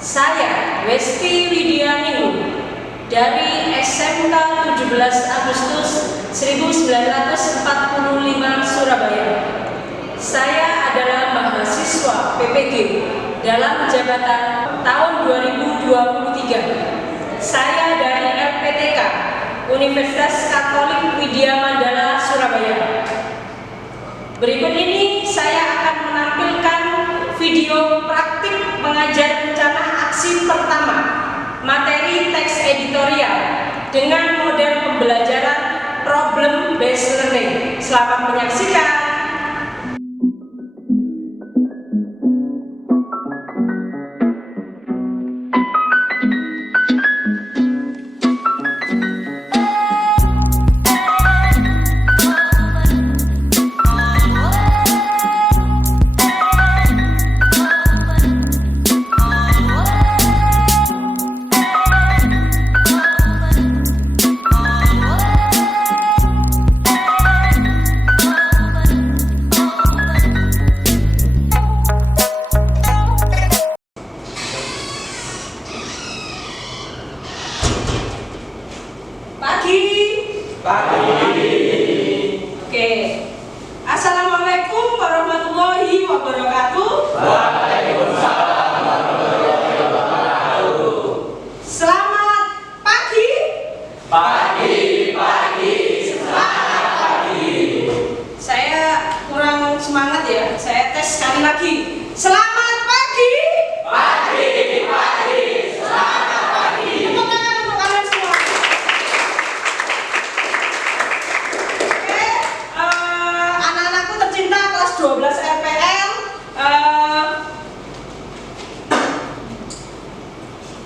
Saya, Westi Widianing, dari SMK 17 Agustus 1945 Surabaya. Saya adalah mahasiswa PPG dalam jabatan tahun 2023. Saya dari LPTK, Universitas Katolik Widya Mandala, Surabaya. Berikut ini saya akan menampilkan video praktik mengajar rencana aksi pertama materi teks editorial dengan model pembelajaran problem based learning. Selamat menyaksikan. Oke. Assalamualaikum warahmatullahi wabarakatuh. Waalaikumsalam warahmatullahi wabarakatuh. Selamat pagi. Pagi. Selamat pagi. Saya kurang semangat ya. Saya tes sekali lagi. Selamat pagi. Pagi. Selamat pagi. Tepuk tangan untuk kalian semua. Oke, anak-anakku tercinta kelas 12 RPL.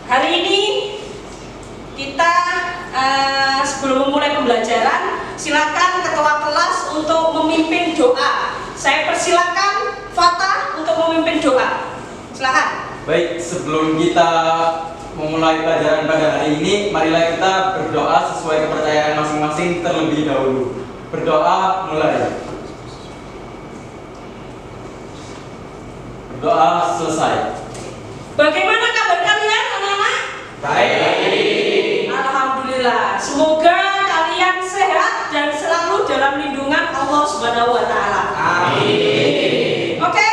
Hari ini kita sebelum memulai pembelajaran, silakan ketua kelas untuk memimpin doa. Saya persilakan Fatah untuk memimpin doa. Silakan. Baik, sebelum kita memulai pelajaran pada hari ini, marilah kita berdoa sesuai kepercayaan masing-masing terlebih dahulu. Berdoa mulai. Berdoa selesai. Bagaimana kabar kalian, anak-anak? Baik. Alhamdulillah. Semoga kalian sehat dan selalu dalam lindungan Allah Subhanahu wa taala. Amin. Oke,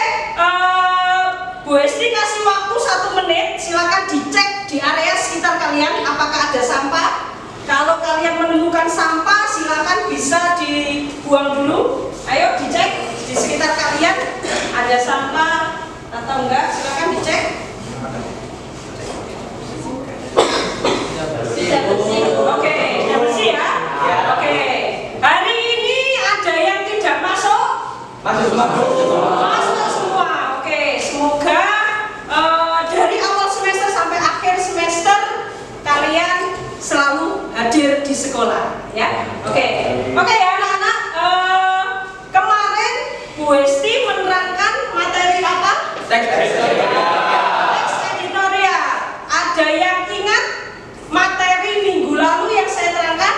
Bu Esti kasih waktu 1 menit. Silakan dicek di area sekitar kalian apakah ada sampah. Kalau kalian menemukan sampah, silakan bisa dibuang dulu. Ayo dicek di sekitar kalian ada sampah atau enggak. Silakan dicek. Oke, sudah bersih ya? Oke. Hari ini ada yang tidak masuk? Masuk. Masuk semua. Oke, semoga dari awal semester sampai akhir semester kalian selalu hadir di sekolah, ya. Oke ya anak-anak. Kemarin Bu Esti menerangkan materi apa? Teks editorial. Teks editorial. Ada yang ingat materi minggu lalu yang saya terangkan?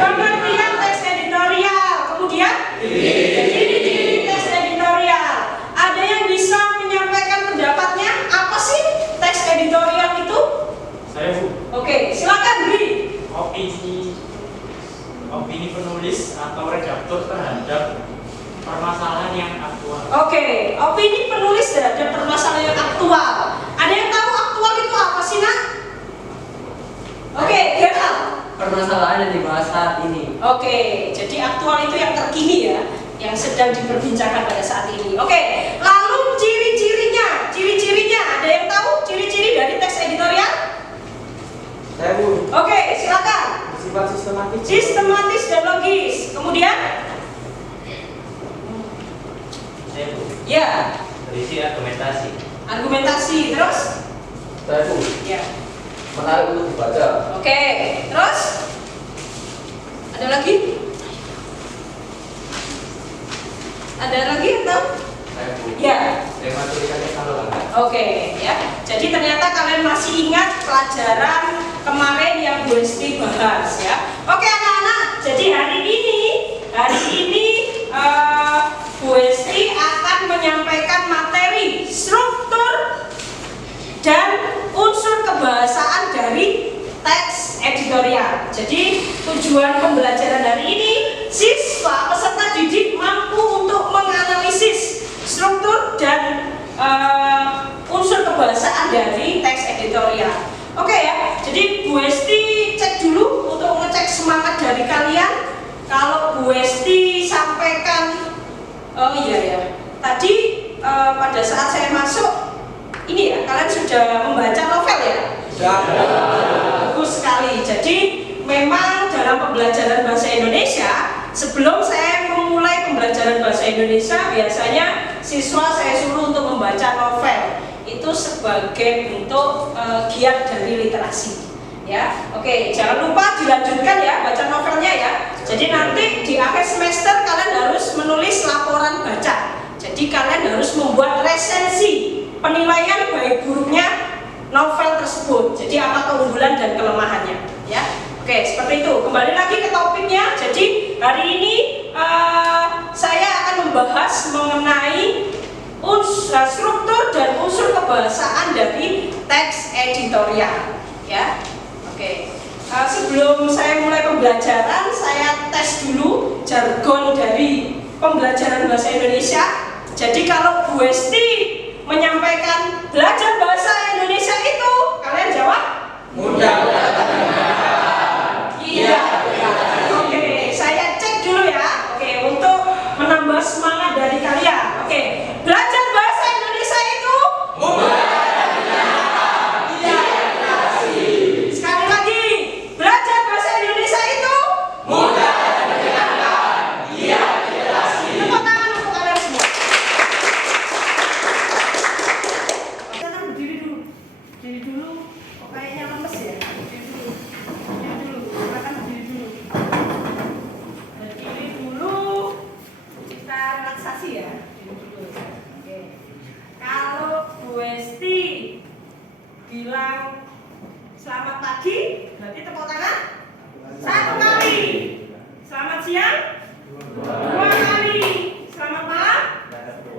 Pengertian teks editorial. Kemudian ciri-ciri teks editorial. Ada yang bisa menyampaikan pendapatnya? Apa sih teks editorial itu? Saya, Bu. Oke, silakan Bi. Opini penulis atau redaktur terhadap permasalahan yang aktual. Oke, opini penulis terhadap permasalahan yang aktual. Ada yang tahu aktual itu apa sih, Nak? Oke, Gerald. Permasalahan yang dibahas saat ini. Oke, jadi aktual itu yang terkini ya, yang sedang diperbincangkan pada saat ini. Oke, lalu ciri-cirinya, ada yang tahu ciri-ciri dari teks editorial? Saya, Bu. Oke, silakan. Bersifat sistematis. Sistematis dan logis. Kemudian? Saya, Bu. Ya, Berisi argumentasi. argumentasi. Terus? Saya, Bu, Ya. menarik untuk dibaca. Oke, terus? Ada lagi? Ada lagi atau? Saya, Bu, Ya. rematurikanya kalau ada. Oke, ya. Jadi ternyata kalian masih ingat pelajaran kemarin yang Bu Esti bahas ya. Oke anak-anak, jadi hari ini Bu Esti akan menyampaikan materi struktur editorial. Jadi tujuan pembelajaran hari ini, siswa peserta didik mampu untuk menganalisis struktur dan unsur kebahasaan dari teks editorial. Oke ya, jadi Bu Esti cek dulu untuk ngecek semangat dari kalian. Kalau Bu Esti sampaikan, oh iya ya, tadi pada saat saya masuk, ini ya, kalian sudah membaca novel ya? Bagus sekali. Jadi memang dalam pembelajaran bahasa Indonesia, sebelum saya memulai pembelajaran bahasa Indonesia, biasanya siswa saya suruh untuk membaca novel. Itu sebagai bentuk giat dari literasi. Ya, oke, jangan lupa dilanjutkan ya baca novelnya ya. Jadi nanti di akhir semester kalian harus menulis laporan baca. Jadi kalian harus membuat resensi penilaian baik buruknya novel tersebut. Jadi apa keunggulan dan kelemahannya, ya. Oke, seperti itu. Kembali lagi ke topiknya. Jadi hari ini saya akan membahas mengenai struktur dan unsur kebahasaan dari teks editorial, ya. Oke. Sebelum saya mulai pembelajaran, saya tes dulu jargon dari pembelajaran bahasa Indonesia. Jadi kalau Bu Esti menyampaikan belajar bahasa Indonesia itu, kalian jawab? Mudah. Iya. Oke, saya cek dulu ya. Oke, untuk menambah semangat dari kalian. Oke, belajar bahasa Indonesia itu Mudah. sekali lagi, belajar bahasa Indonesia itu Mudah dan menyenangkan. Iya, tepuk tangan untuk kalian semua. Silakan berdiri dulu. Berdiri dulu. Kok kayaknya lemes ya? Berdiri dulu. Berdiri dulu. Silakan berdiri dulu. Berdiri dulu. Kita relaksasi ya. Berdiri dulu. Oke. Kalau Bu Esti bilang selamat pagi, berarti tepuk tangan 1 kali. Selamat siang 2 kali. Selamat malam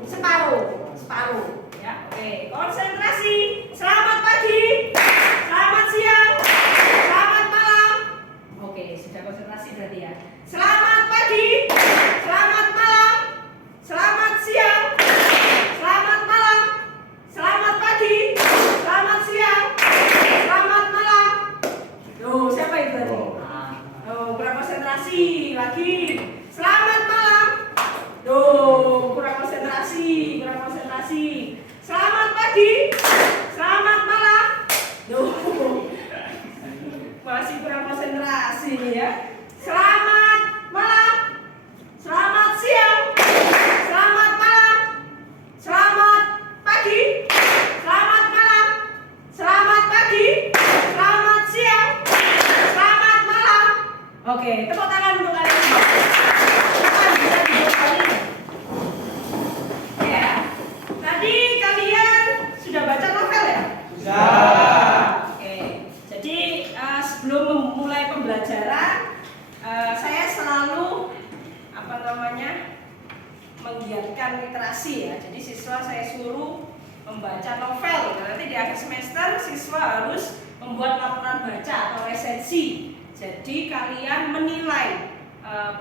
separuh ya. Oke, konsentrasi. Selamat pagi, selamat siang, selamat malam. Oke, sudah konsentrasi berarti ya. Selamat pagi, selamat malam, selamat siang, selamat malam, selamat pagi, selamat siang, selamat malam. Tuh, siapa itu tadi? Oh, kurang konsentrasi lagi. Selamat malam. Duh, kurang konsentrasi. Selamat pagi. Selamat malam. Duh. Masih kurang konsentrasi nih ya. Selamat malam. Selamat siang. Selamat malam. Selamat pagi. Selamat malam. Selamat pagi. Selamat siang. Selamat malam. Oke, tepuk tangan untuk kalian semua. Kan bisa dua kali. Ya. Tadi kalian sudah baca novel ya? Sudah. Oke. Jadi sebelum memulai pembelajaran, saya selalu menggiatkan literasi ya. Jadi siswa saya suruh membaca novel. Nanti di akhir semester siswa harus membuat laporan baca atau resensi. Jadi kalian menilai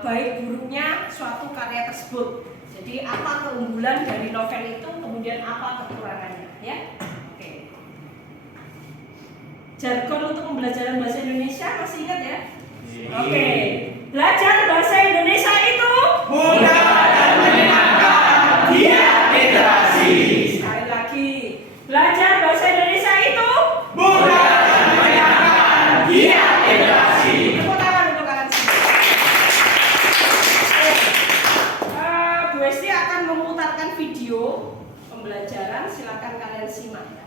baik buruknya suatu karya tersebut. Jadi apa keunggulan dari novel itu, kemudian apa kekurangannya, ya. Oke. Jargon untuk pembelajaran bahasa Indonesia masih ingat ya? Oke. Belajar bahasa Indonesia itu Mudah dan menyenangkan. Iya, literasi. sekali lagi. Belajar bahasa Indonesia itu Mudah dan menyenangkan. Iya, literasi. tepuk tangan untuk kalian semua. Bu Esti akan memutarkan video pembelajaran, silakan kalian simak ya.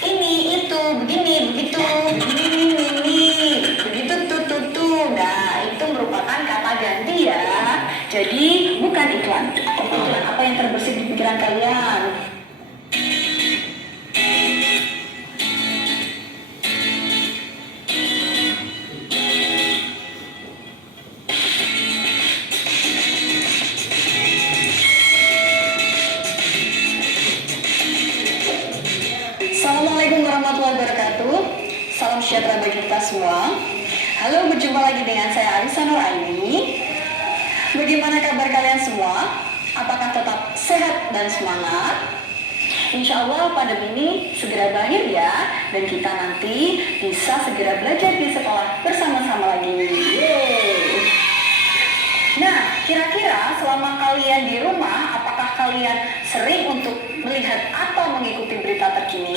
Ini itu begini begitu ini begitu tuh. Nah, itu merupakan kata ganti ya. Jadi bukan iklan. Iklan apa yang terbersih di pikiran kalian? Salam sejahtera bagi kita semua. Halo, berjumpa lagi dengan saya Alisa Nuraini. Bagaimana kabar kalian semua? Apakah tetap sehat dan semangat? Insya Allah pandemi ini segera berakhir ya, dan kita nanti bisa segera belajar di sekolah bersama-sama lagi. Yeay. Nah, kira-kira selama kalian di rumah, apakah kalian sering untuk melihat atau mengikuti berita terkini?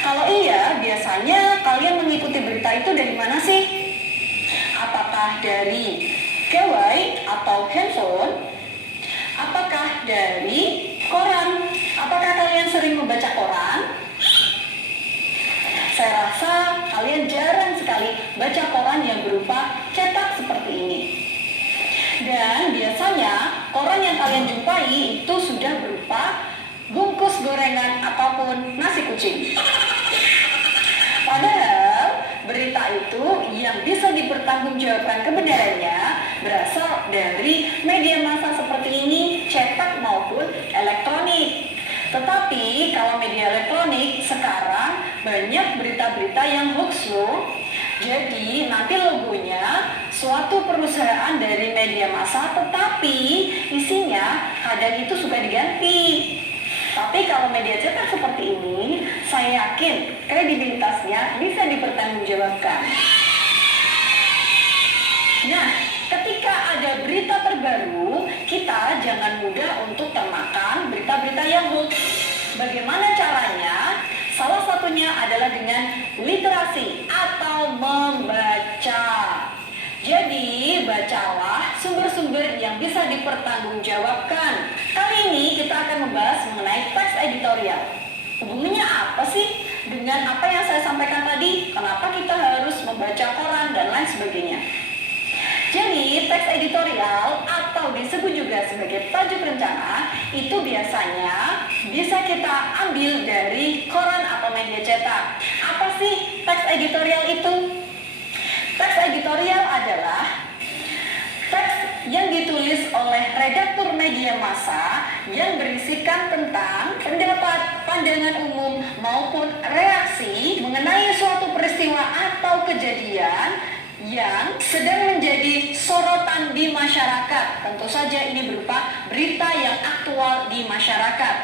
Kalau iya, biasanya kalian mengikuti berita itu dari mana sih? Apakah dari gawai atau handphone? Apakah dari koran? Apakah kalian sering membaca koran? Saya rasa kalian jarang sekali baca koran yang berupa cetak seperti ini. Dan biasanya koran yang kalian jumpai itu sudah berupa bungkus gorengan ataupun nasi kucing. Padahal berita itu yang bisa dipertanggungjawabkan kebenarannya berasal dari media massa seperti ini, cetak maupun elektronik. Tetapi kalau media elektronik sekarang banyak berita-berita yang hoax loh. Jadi nanti logonya suatu perusahaan dari media massa, tetapi isinya kadang itu suka diganti. Tapi kalau media cetak seperti ini, saya yakin kredibilitasnya bisa dipertanggungjawabkan. Nah, ketika ada berita terbaru, kita jangan mudah untuk termakan berita-berita yang hoax. Bagaimana caranya? Salah satunya adalah dengan literasi atau membaca. Jadi, bacalah sumber-sumber yang bisa dipertanggungjawabkan. Kali ini kita akan membahas mengenai teks editorial. Hubungannya apa sih dengan apa yang saya sampaikan tadi? Kenapa kita harus membaca koran dan lain sebagainya? Jadi, teks editorial atau disebut juga sebagai tajuk rencana itu biasanya bisa kita ambil dari koran atau media cetak. Apa sih teks editorial itu? Teks editorial adalah teks yang ditulis oleh redaktur media massa yang berisikan tentang pendapat, pandangan umum maupun reaksi mengenai suatu peristiwa atau kejadian yang sedang menjadi sorotan di masyarakat. Tentu saja ini berupa berita yang aktual di masyarakat.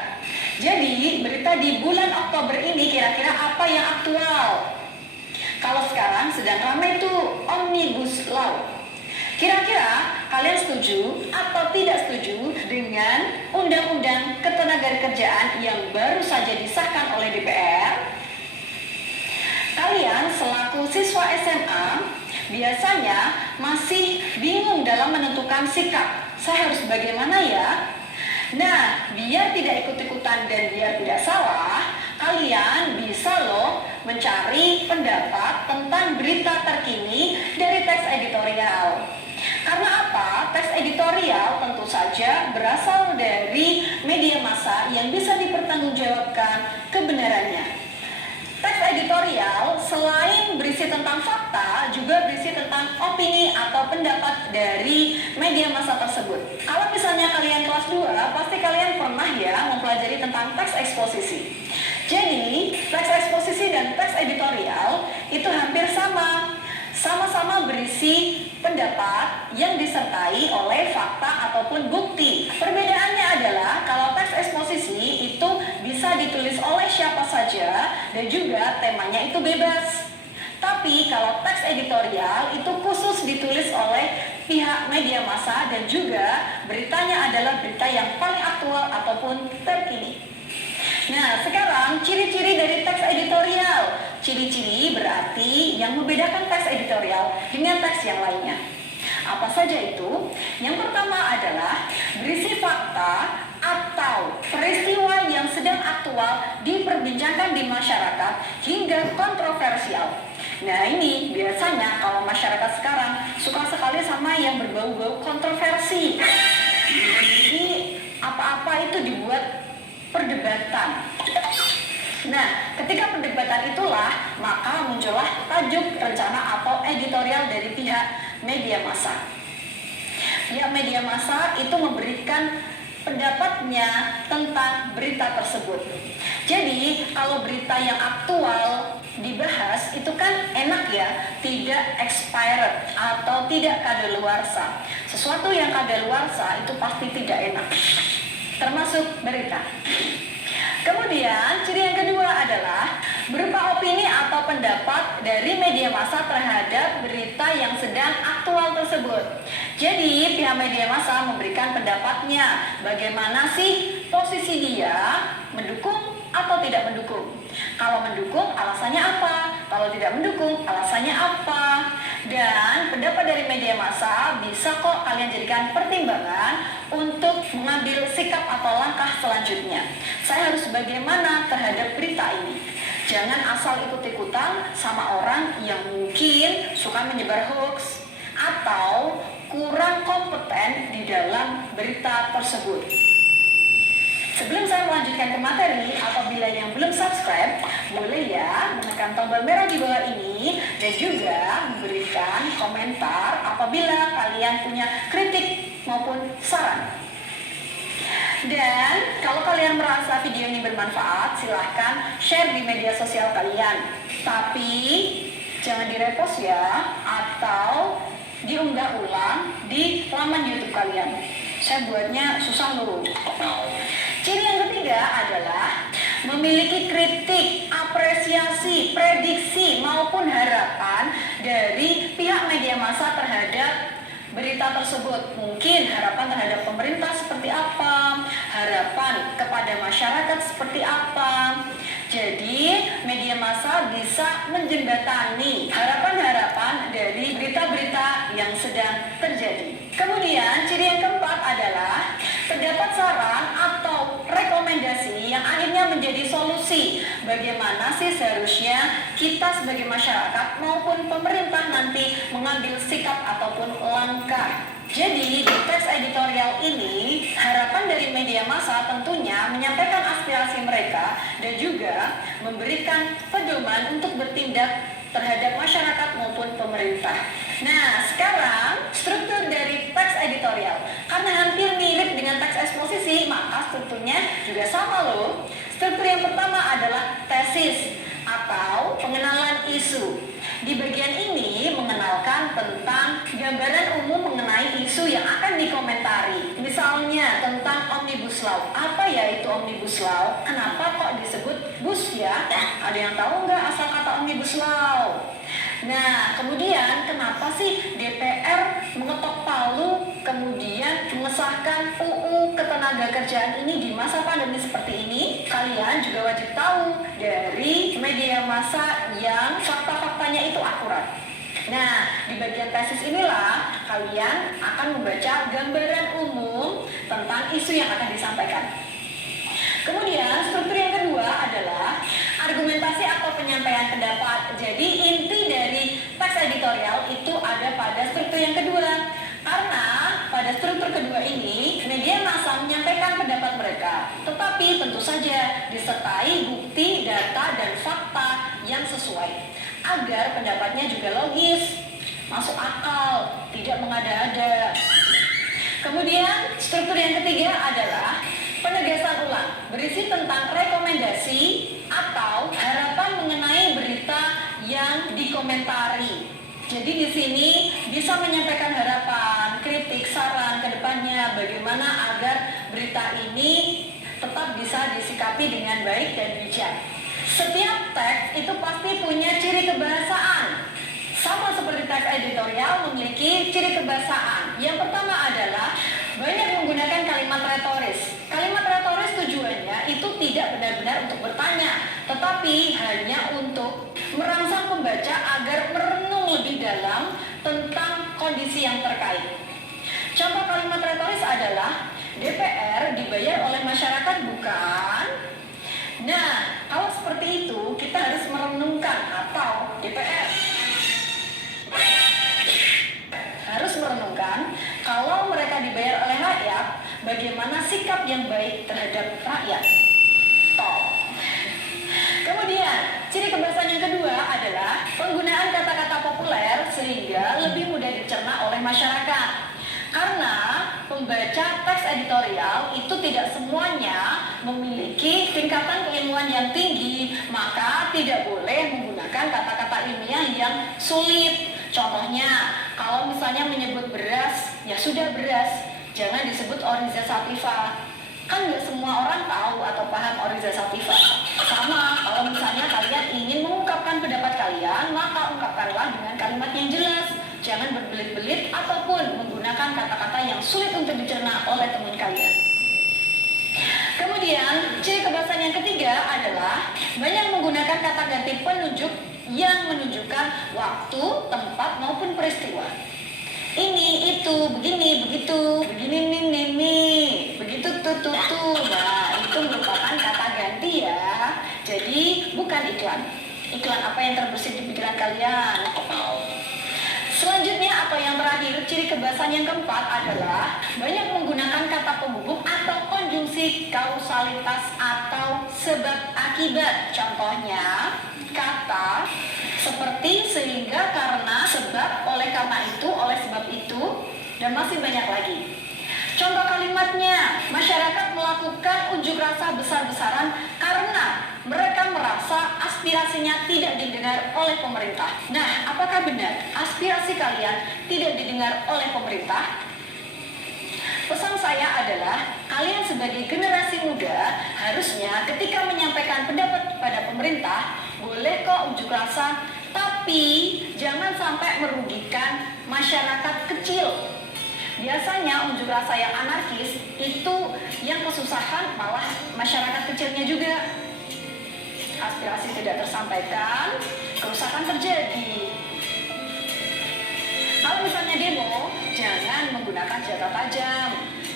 Jadi berita di bulan Oktober ini kira-kira apa yang aktual? Kalau sekarang sedang ramai tuh Omnibus Law. Kira-kira kalian setuju atau tidak setuju dengan Undang-Undang Ketenagakerjaan yang baru saja disahkan oleh DPR? Kalian selaku siswa SMA biasanya masih bingung dalam menentukan sikap. Saya harus bagaimana ya? Nah, biar tidak ikut-ikutan dan biar tidak salah, kalian bisa loh mencari pendapat tentang berita terkini dari teks editorial. Karena apa? Teks editorial tentu saja berasal dari media massa yang bisa dipertanggungjawabkan kebenarannya. Teks editorial selain berisi tentang fakta, juga berisi tentang opini atau pendapat dari media massa tersebut. Kalau misalnya kalian kelas 2, pasti kalian pernah ya mempelajari tentang teks eksposisi. Jadi, teks eksposisi dan teks editorial itu hampir sama. Sama-sama berisi pendapat yang disertai oleh fakta ataupun bukti. Perbedaannya adalah kalau teks eksposisi itu bisa ditulis oleh siapa saja dan juga temanya itu bebas. Tapi kalau teks editorial itu khusus ditulis oleh pihak media massa dan juga beritanya adalah berita yang paling aktual ataupun terkini. Nah, sekarang ciri-ciri dari teks editorial. Ciri-ciri berarti yang membedakan teks editorial dengan teks yang lainnya. Apa saja itu? Yang pertama adalah berisi fakta atau peristiwa yang sedang aktual diperbincangkan di masyarakat hingga kontroversial. Nah, ini biasanya kalau masyarakat sekarang suka sekali sama yang berbau-bau kontroversi. Jadi apa-apa itu dibuat perdebatan. Nah, ketika perdebatan itulah maka muncullah tajuk rencana atau editorial dari pihak media massa. Pihak media massa itu memberikan pendapatnya tentang berita tersebut. Jadi, kalau berita yang aktual dibahas itu kan enak ya, tidak expired atau tidak kadaluarsa. Sesuatu yang kadaluarsa itu pasti tidak enak, termasuk berita. Kemudian ciri yang kedua adalah berupa opini atau pendapat dari media massa terhadap berita yang sedang aktual tersebut. Jadi pihak media massa memberikan pendapatnya, bagaimana sih posisi dia, mendukung atau tidak mendukung. Kalau mendukung alasannya apa, kalau tidak mendukung alasannya apa. Dan pendapat dari media massa bisa kok kalian jadikan pertimbangan untuk mengambil sikap atau langkah selanjutnya. Saya harus bagaimana terhadap berita ini. Jangan asal ikut-ikutan sama orang yang mungkin suka menyebar hoax atau kurang kompeten di dalam berita tersebut. Sebelum saya melanjutkan ke materi, apabila yang belum subscribe, boleh ya menekan tombol merah di bawah ini dan juga memberikan komentar apabila kalian punya kritik maupun saran. Dan kalau kalian merasa video ini bermanfaat, silahkan share di media sosial kalian. Tapi jangan direpost ya, atau diunggah ulang di laman YouTube kalian. Saya buatnya susah loh. Ciri yang ketiga adalah memiliki kritik, apresiasi, prediksi maupun harapan dari pihak media massa terhadap berita tersebut. Mungkin harapan terhadap pemerintah seperti apa, harapan kepada masyarakat seperti apa. Jadi media massa bisa menjembatani harapan-harapan dari berita-berita yang sedang terjadi. Kemudian ciri yang keempat adalah terdapat saran atau rekomendasi yang akhirnya menjadi solusi bagaimana sih seharusnya kita sebagai masyarakat maupun pemerintah nanti mengambil sikap ataupun langkah. Jadi di teks editorial ini harapan dari media massa tentunya menyampaikan aspirasi mereka dan juga memberikan pedoman untuk bertindak terhadap masyarakat maupun pemerintah. Nah, sekarang struktur dari teks editorial. Karena hampir mirip dengan teks eksposisi, maka strukturnya juga sama loh. Struktur yang pertama adalah tesis atau pengenalan isu. Di bagian ini mengenalkan tentang gambaran umum mengenai isu yang akan dikomentari. Misalnya tentang Omnibus Law. Apa ya itu Omnibus Law? Kenapa kok disebut bus ya? Ada yang tahu nggak asal kata Omnibus Law? Nah, kemudian kenapa sih DPR mengetok palu kemudian mengesahkan UU Ketenagakerjaan ini di masa pandemi seperti ini? Kalian juga wajib tahu dari media massa yang fakta-faktanya itu akurat. Nah, di bagian tesis inilah kalian akan membaca gambaran umum tentang isu yang akan disampaikan. Kemudian struktur yang kedua adalah argumentasi atau penyampaian pendapat. Jadi inti dari teks editorial itu ada pada struktur yang kedua. Karena pada struktur kedua ini media massa menyampaikan pendapat mereka, tetapi tentu saja disertai bukti, data, dan fakta yang sesuai agar pendapatnya juga logis, masuk akal, tidak mengada-ada. Kemudian struktur yang ketiga adalah penegasan ulang, berisi tentang rekomendasi atau harapan mengenai berita yang dikomentari. Jadi di sini bisa menyampaikan harapan, kritik, saran ke depannya bagaimana agar berita ini tetap bisa disikapi dengan baik dan bijak. Setiap teks itu pasti punya ciri kebahasaan. Sama seperti teks editorial memiliki ciri kebahasaan. Yang pertama adalah banyak menggunakan kalimat retoris. Kalimat retoris tujuannya itu tidak benar-benar untuk bertanya, tetapi hanya untuk merangsang pembaca agar merenung lebih dalam tentang kondisi yang terkait. Contoh kalimat retoris adalah DPR dibayar oleh masyarakat bukan? Nah, kalau seperti itu kita harus merenungkan atau DPR harus merenungkan kalau mereka dibayar oleh rakyat, bagaimana sikap yang baik terhadap rakyat. Kemudian, ciri kebahasaan yang kedua adalah penggunaan kata-kata populer sehingga lebih mudah dicerna oleh masyarakat. Karena pembaca teks editorial itu tidak semuanya memiliki tingkatan keilmuan yang tinggi maka tidak boleh menggunakan kata-kata ilmiah yang sulit. Contohnya, kalau misalnya menyebut beras, ya sudah beras, jangan disebut Oryza sativa. Kan nggak semua orang tahu atau paham Oryza sativa. Sama, kalau misalnya kalian ingin mengungkapkan pendapat kalian, maka ungkapkanlah dengan kalimat yang jelas. Jangan berbelit-belit ataupun menggunakan kata-kata yang sulit untuk dicerna oleh teman kalian. Kemudian, ciri kebahasaan yang ketiga adalah banyak menggunakan kata ganti penunjuk yang menunjukkan waktu, tempat, maupun peristiwa. Ini, itu, begini, begitu, begini, ini, begitu, tuh. Nah, itu merupakan kata ganti ya. Jadi, bukan iklan. Iklan apa yang terbersit di pikiran kalian? Selanjutnya atau yang terakhir, ciri kebahasaan yang keempat adalah banyak menggunakan kata penghubung atau konjungsi kausalitas atau sebab akibat. Contohnya, kata seperti, sehingga, karena, sebab, oleh karena itu, oleh sebab itu, dan masih banyak lagi. Contoh kalimatnya, masyarakat melakukan unjuk rasa besar-besaran karena mereka merasa aspirasinya tidak didengar oleh pemerintah. Nah, apakah benar aspirasi kalian tidak didengar oleh pemerintah? Pesan saya adalah, kalian sebagai generasi muda harusnya ketika menyampaikan pendapat kepada pemerintah, boleh kok unjuk rasa, tapi jangan sampai merugikan masyarakat kecil. Biasanya unjuk rasa yang anarkis itu yang kesusahan malah masyarakat kecilnya juga. Aspirasi tidak tersampaikan, kerusakan terjadi. Kalau misalnya demo, jangan menggunakan senjata tajam,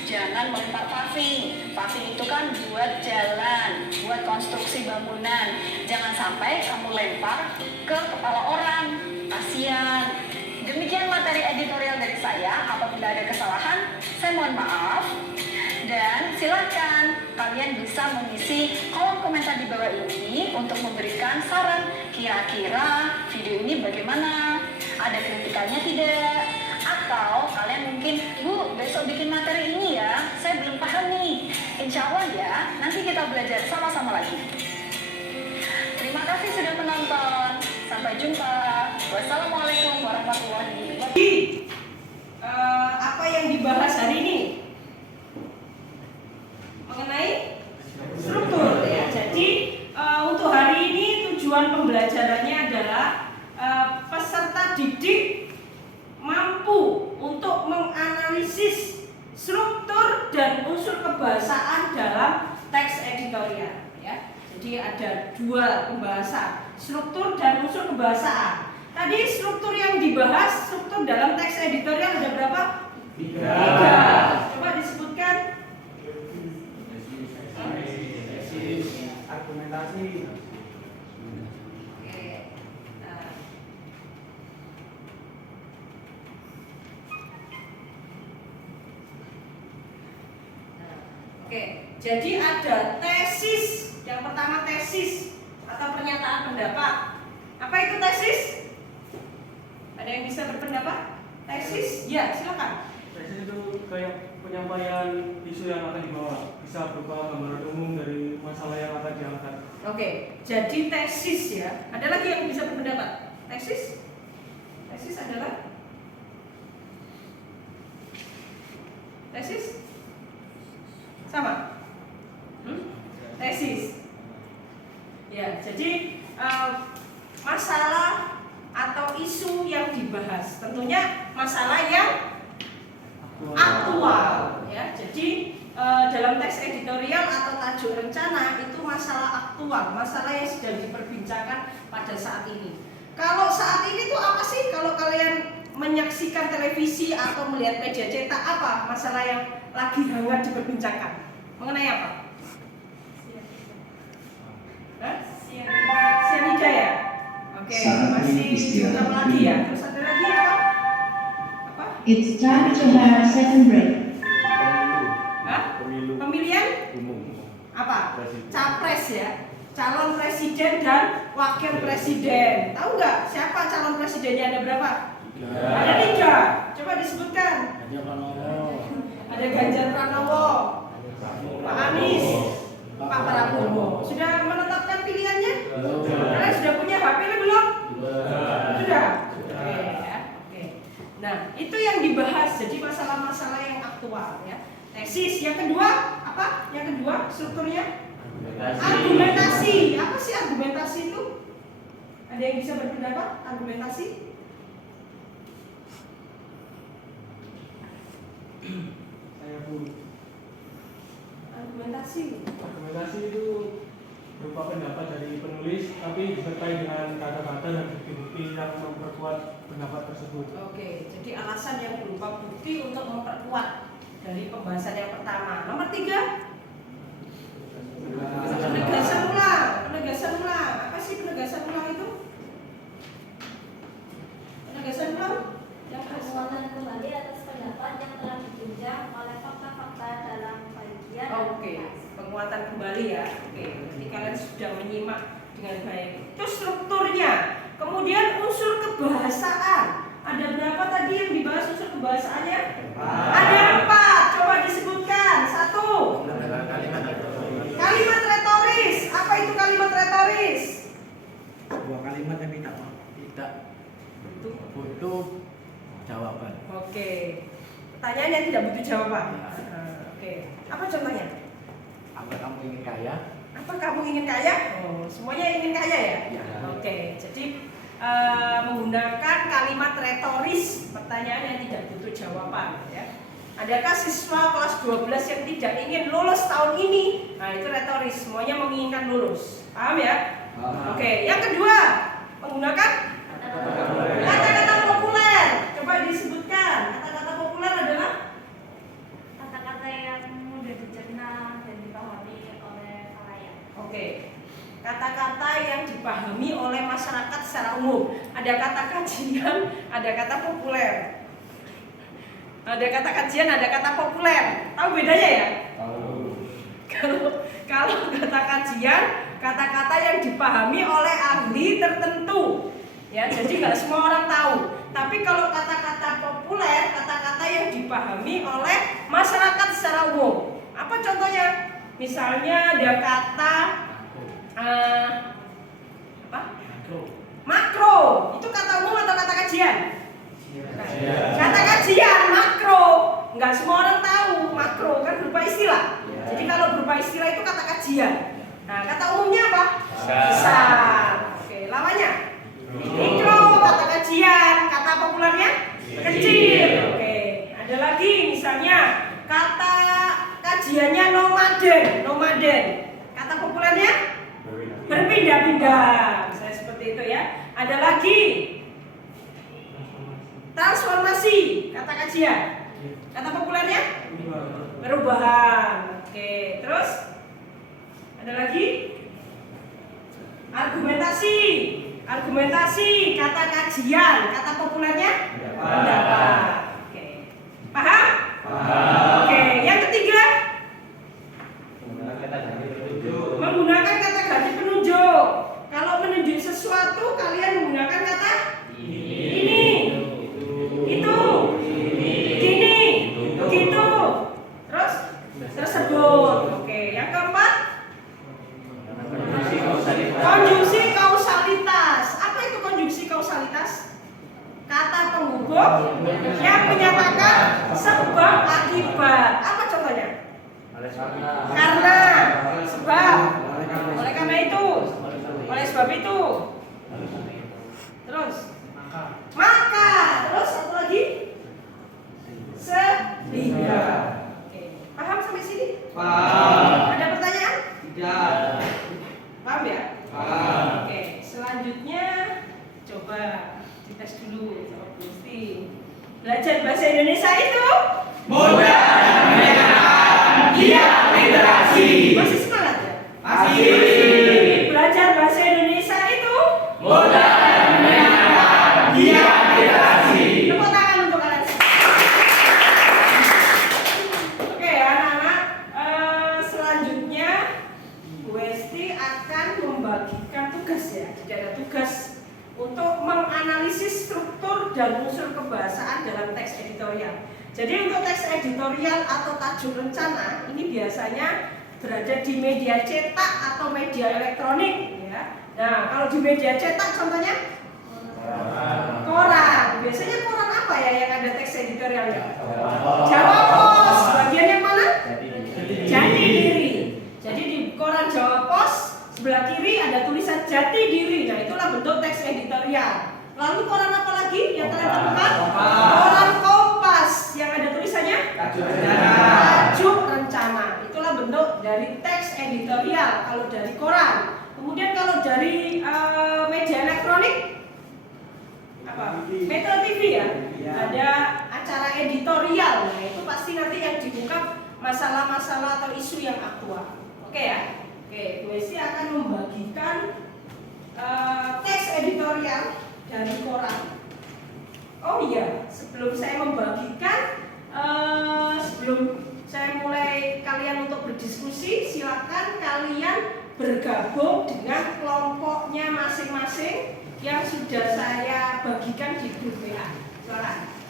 jangan melempar paving. Paving itu kan buat jalan, buat konstruksi bangunan. Jangan sampai kamu lempar ke kepala orang, kasihan. Demikian materi editorial dari saya. Apabila ada kesalahan, saya mohon maaf. Dan silakan kalian bisa mengisi kolom komentar di bawah ini untuk memberikan saran. Kira-kira video ini bagaimana? Ada kritikannya tidak? Atau kalian mungkin, Bu, besok bikin materi ini ya, saya belum paham nih. Insya Allah ya, nanti kita belajar sama-sama lagi. Terima kasih sudah menonton. Sampai jumpa. Wassalamualaikum warahmatullahi wabarakatuh. Apa yang dibahas hari ini? Mengenai struktur ya. Jadi untuk hari ini tujuan pembelajarannya adalah peserta didik mampu untuk menganalisis struktur dan unsur kebahasaan dalam teks editorial ya. Jadi ada dua pembahasan, struktur dan unsur kebahasaan. Tadi struktur yang dibahas, struktur dalam teks editorial ada berapa? 3. Coba disebutkan. Argumentasi. Oke. Oke, jadi ada tesis. Yang pertama tesis atau pernyataan pendapat. Apa itu tesis? Ada yang bisa berpendapat? Tesis? Ya, silakan. Tesis itu kayak penyampaian isu yang akan dibawa, bisa berupa gambaran umum dari masalah yang akan diangkat. Oke, jadi tesis ya. Ada lagi yang bisa berpendapat? Tesis? Tesis adalah? Tesis? Sama? Tesis. Ya, jadi masalah atau isu yang dibahas, tentunya masalah yang aktual ya. Jadi dalam teks editorial atau tajuk rencana itu masalah aktual, masalah yang sedang diperbincangkan pada saat ini. Kalau saat ini tuh apa sih? Kalau kalian menyaksikan televisi atau melihat media cetak, apa masalah yang lagi hangat diperbincangkan? Mengenai apa? Sianida ya? Oke, masih utama lagi ya. Terus ada lagi apa? It's time to have second break. Hah? Pemilihan? Apa? Capres ya. Calon presiden dan wakil presiden. Tahu nggak siapa calon presidennya, ada berapa? Ada 3. Coba disebutkan. Ada Ganjar Pranowo, Pak Anies, Pak Prabowo. Sudah menetapkan pilihannya? strukturnya? Argumentasi. Apa sih argumentasi itu? Ada yang bisa berpendapat argumentasi? Saya Bu. Argumentasi. Argumentasi itu berupa pendapat dari penulis, tapi disertai dengan kata-kata dan bukti-bukti yang memperkuat pendapat tersebut. Oke, jadi alasan yang berupa bukti untuk memperkuat dari pembahasan yang pertama. Nomor 3, penegasan ulang. Penegasan ulang. Apa sih penegasan ulang itu? Penegasan ulang? Yang Penguatan kembali atas pendapat yang telah ditunjang oleh fakta-fakta dalam bagian. Oke, penguatan kembali ya. Oke, berarti kalian sudah menyimak dengan baik. Itu strukturnya. Kemudian unsur kebahasaan. Ada berapa tadi yang dibahas unsur kebahasaannya? Ada 4. Coba disebutkan. 1. Kalimat retoris. Apa itu kalimat retoris? Sebuah kalimat yang tidak butuh jawaban. Oke. Pertanyaan yang tidak butuh jawaban. Oke. Apa contohnya? Apa kamu ingin kaya? Apa kamu ingin kaya? Oh, semuanya ingin kaya ya? Ya. Oke. Jadi menggunakan kalimat retoris, pertanyaan yang tidak butuh jawaban ya. Adakah siswa kelas 12 yang tidak ingin lulus tahun ini? Nah, itu retoris, semuanya menginginkan lulus. Paham ya? Paham. Oke, yang kedua, menggunakan kata-kata populer. Coba disebutkan. Kata-kata populer adalah Kata-kata yang mudah dicerna dan dipahami oleh khalayak. oke. Kata-kata yang dipahami oleh masyarakat secara umum. Ada kata kajian, ada kata populer. Ada kata kajian, ada kata populer. Tahu bedanya ya? Kalau kata kajian, kata-kata yang dipahami oleh ahli tertentu. Ya, jadi nggak semua orang tahu. Tapi kalau kata-kata populer, kata-kata yang dipahami oleh masyarakat secara umum. Apa contohnya? Misalnya ada kata apa? Makro. Itu kata umum atau kata kajian? Kata kajian, makro. Nggak semua orang tahu. Makro kan berupa istilah. Jadi kalau berupa istilah itu kata kajian. Nah, kata umumnya apa? Besar. Oke, lawannya? Mikro, kata kajian. Kata populernya? Kecil. Oke, ada lagi misalnya kata kajiannya nomaden. Nomaden. Kata populernya? Berpindah-pindah. Misalnya seperti itu ya. Ada lagi transformasi. Kata kajian. Kata populernya? Perubahan. Oke, terus ada lagi argumentasi. Argumentasi, kata kajian, kata populernya pendapat. Oke, paham? Oke, yang ketiga menggunakan kata ganti penunjuk. Kalau menunjuk sesuatu kalian menggunakan kata ini, itu, gini, begitu, terus tersebut. Oke, yang keempat konjungsi kausalitas. Apa itu konjungsi kausalitas? Kata penghubung yang menyatakan sebab akibat. Apa contohnya? Karena, sebab, oleh karena itu, oleh sebab itu. Terus maka, terus satu lagi sehingga. Oke, paham sampai sini? Paham. Ada pertanyaan? Tidak. Paham ya? Paham. Oke, selanjutnya coba dites dulu sama Bu Gusti. Belajar bahasa Indonesia itu Mudah dan menyenangkan. Giat literasi. masih semangat ya? Masih. Belajar bahasa Indonesia itu Mudah dan menyenangkan. Giat literasi. tepuk tangan untuk kalian. Oke, anak-anak, selanjutnya Bu Esti akan membagikan tugas ya. Jadi ada tugas untuk menganalisis struktur dan unsur kebahasaan dalam teks editorial. Jadi untuk teks editorial atau tajuk rencana ini biasanya berada di media cetak atau media elektronik ya. Nah, kalau di media cetak contohnya koran. Biasanya koran apa ya yang ada teks editorialnya? Jawa Pos. Bagian yang mana? Jati Diri. Jadi ada tulisan jati diri. Nah, itulah bentuk teks editorial. Lalu koran apa lagi yang kalian temukan? Koran Kompas yang ada tulisannya tajuk rencana. Itulah bentuk dari teks editorial kalau dari koran. Kemudian kalau dari media elektronik apa? Metro TV ya. Ada acara editorial. Nah, itu pasti nanti yang dibuka masalah-masalah atau isu yang aktual. Oke ya? Oke, Bu Esti akan membagikan teks editorial dari koran. Oh iya, sebelum saya membagikan, sebelum saya mulai kalian untuk berdiskusi, silakan kalian bergabung dengan kelompoknya masing-masing yang sudah saya bagikan di grup WA. Silakan.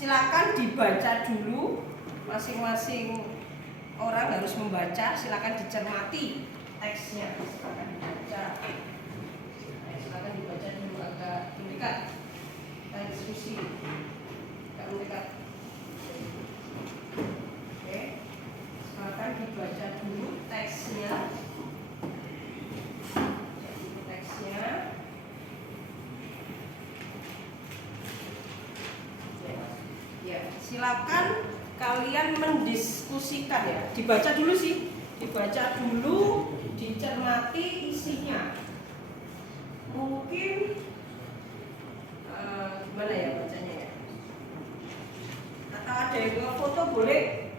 Silakan dibaca dulu, masing-masing orang harus membaca. Silakan dicermati teksnya. Silakan dibaca. Silakan dibaca dulu agak mendekat. Kita diskusi. Agak mendekat. Oke. Silakan dibaca dulu teksnya. Teksnya. Ya, silakan kalian mendiskusikan ya. Dibaca dulu sih, dibaca dulu, dicermati isinya. Mungkin gimana ya bacanya ya? Atau ada yang foto boleh,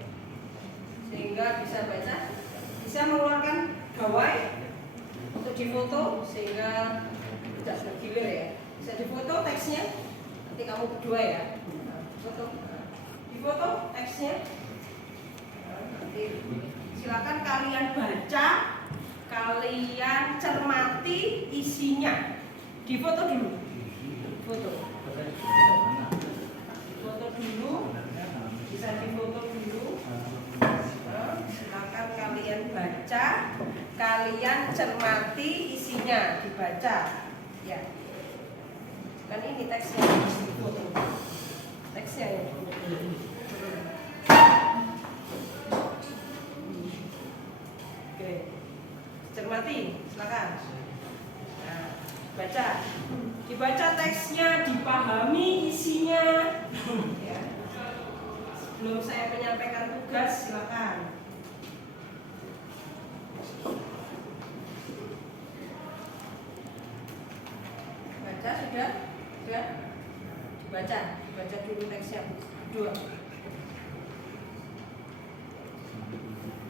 sehingga bisa baca, bisa mengeluarkan gawai untuk difoto sehingga tidak bergilir ya. Bisa difoto teksnya, nanti kamu berdua ya. Foto, difoto teksnya. Nanti silakan kalian baca, kalian cermati isinya. Difoto dulu, foto dulu, bisa difoto dulu. Silakan kalian baca, kalian cermati isinya, dibaca. Ya, kan ini teksnya difoto. Teksnya ya. Oke, cermati, silakan. Nah, baca, dibaca teksnya, dipahami isinya. Ya. Sebelum saya menyampaikan tugas, silakan. Baca sudah? Sudah? Baca dulu teksnya. Dua.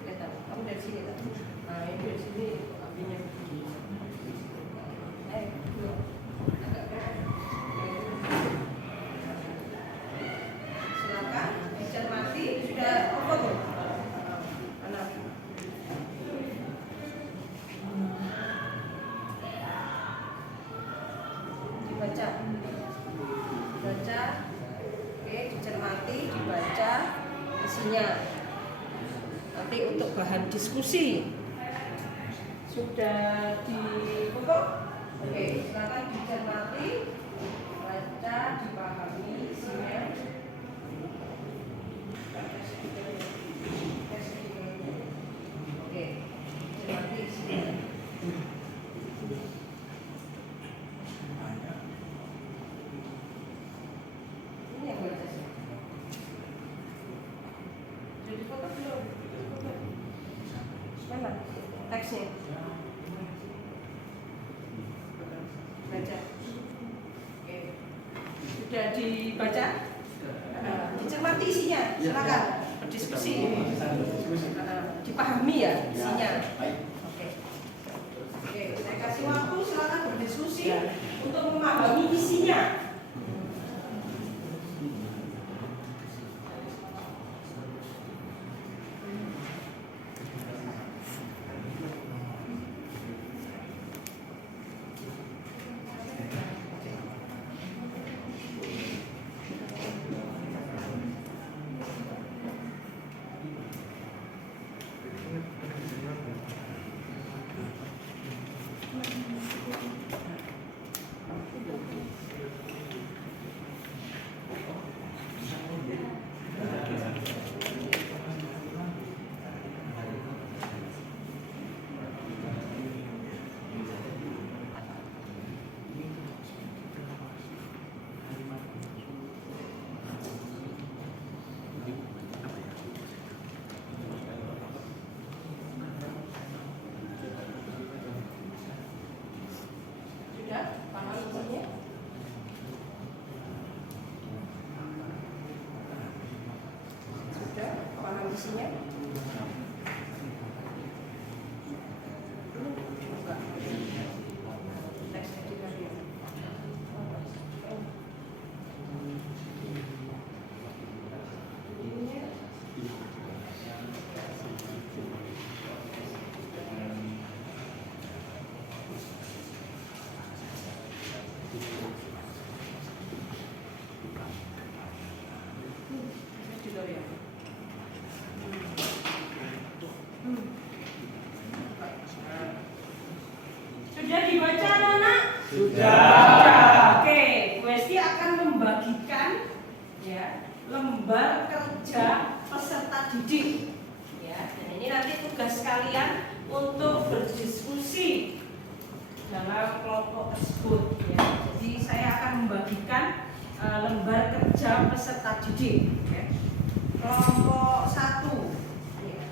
Lihat, kamu dari sini tak? Nah, ini dari sini apinya. Dua. Silakan dicermati. Sudah foto. Mana? Dibaca. Oke, dicermati, dibaca isinya. Nanti untuk bahan diskusi sudah difoto. Oke, silakan dicermati, baca, dipahami isinya. Oke, cermati isinya. Teksnya baca. Oke. Sudah dibaca, dicermati isinya. Silakan berdiskusi. Dipahami ya isinya? Baik. Oke. Oke, saya kasih waktu silakan berdiskusi untuk memahami isinya. Sudah paham isinya? Sudah paham isinya? Buka. Teks editorial. Editorial. Sudah dibaca anak-anak? Sudah. Oke, Bu Esti akan membagikan ya lembar kerja peserta didik. Ya, dan ini nanti tugas kalian untuk berdiskusi dalam kelompok tersebut. Ya. Jadi saya akan membagikan lembar kerja peserta didik. Ya. Kelompok 1. Ya.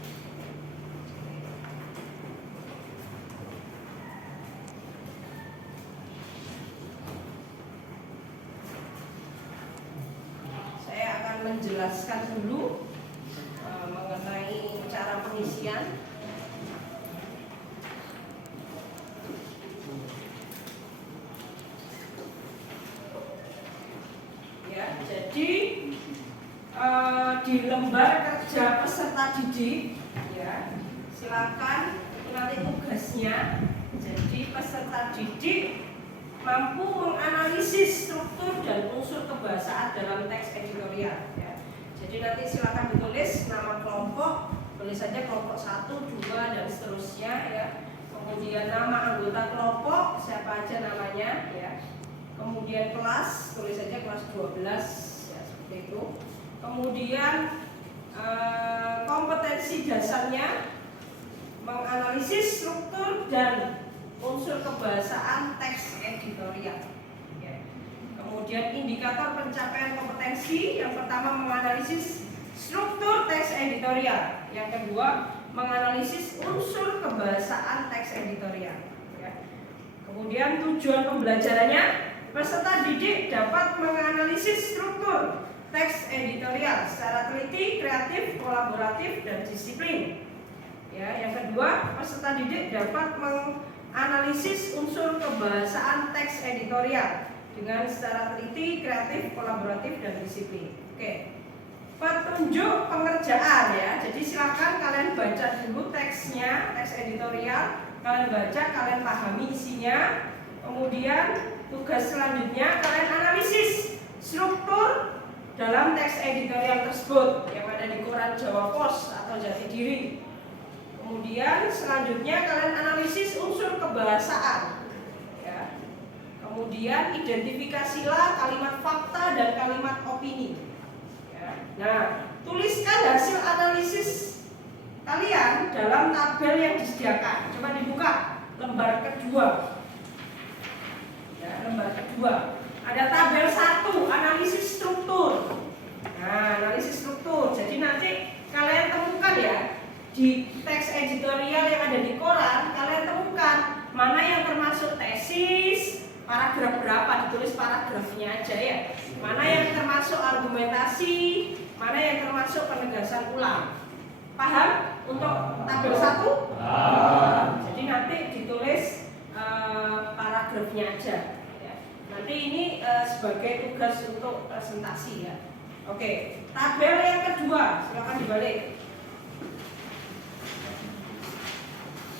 Saya akan menjelaskan dulu mengenai cara pengisian. Ya, jadi di lembar kerja peserta didik, ya, silakan itu nanti tugasnya. Jadi peserta didik mampu menganalisis struktur dan unsur kebahasaan dalam teks editorial. Ya. Jadi nanti silakan ditulis nama kelompok, tulis saja kelompok 1, 2 dan seterusnya. Ya. Kemudian nama anggota kelompok, siapa aja namanya. Ya. Kemudian kelas, tulis saja kelas 12, ya, seperti itu. Kemudian kompetensi dasarnya menganalisis struktur dan unsur kebahasaan teks editorial. Ya. Kemudian indikator pencapaian kompetensi, yang pertama menganalisis struktur teks editorial, yang kedua menganalisis unsur kebahasaan teks editorial. Ya. Kemudian tujuan pembelajarannya, peserta didik dapat menganalisis struktur teks editorial secara teliti, kreatif, kolaboratif, dan disiplin. Ya, yang kedua, peserta didik dapat menganalisis unsur kebahasaan teks editorial dengan secara teliti, kreatif, kolaboratif, dan disiplin. Oke. Petunjuk pengerjaan ya. Jadi silakan kalian baca dulu teksnya, teks editorial. Kalian baca, kalian pahami isinya. Kemudian tugas selanjutnya kalian analisis struktur dalam teks editorial tersebut yang ada di koran Jawa Pos atau Jati Diri. Kemudian selanjutnya kalian analisis unsur kebahasaan. Ya. Kemudian identifikasilah kalimat fakta dan kalimat opini. Ya. Nah, tuliskan hasil analisis kalian dalam tabel yang disediakan. Coba dibuka lembar kedua. Ya, lembar kedua. Ada tabel 1, analisis struktur. Nah, analisis struktur. Jadi nanti kalian temukan ya di teks editorial yang ada di koran, kalian temukan mana yang termasuk tesis, paragraf berapa, ditulis paragrafnya aja ya. Mana yang termasuk argumentasi, mana yang termasuk penegasan ulang. Paham? Untuk tabel 1? Jadi nanti ditulis paragrafnya aja ya. Nanti ini sebagai tugas untuk presentasi ya. Oke, tabel yang kedua, silakan dibalik.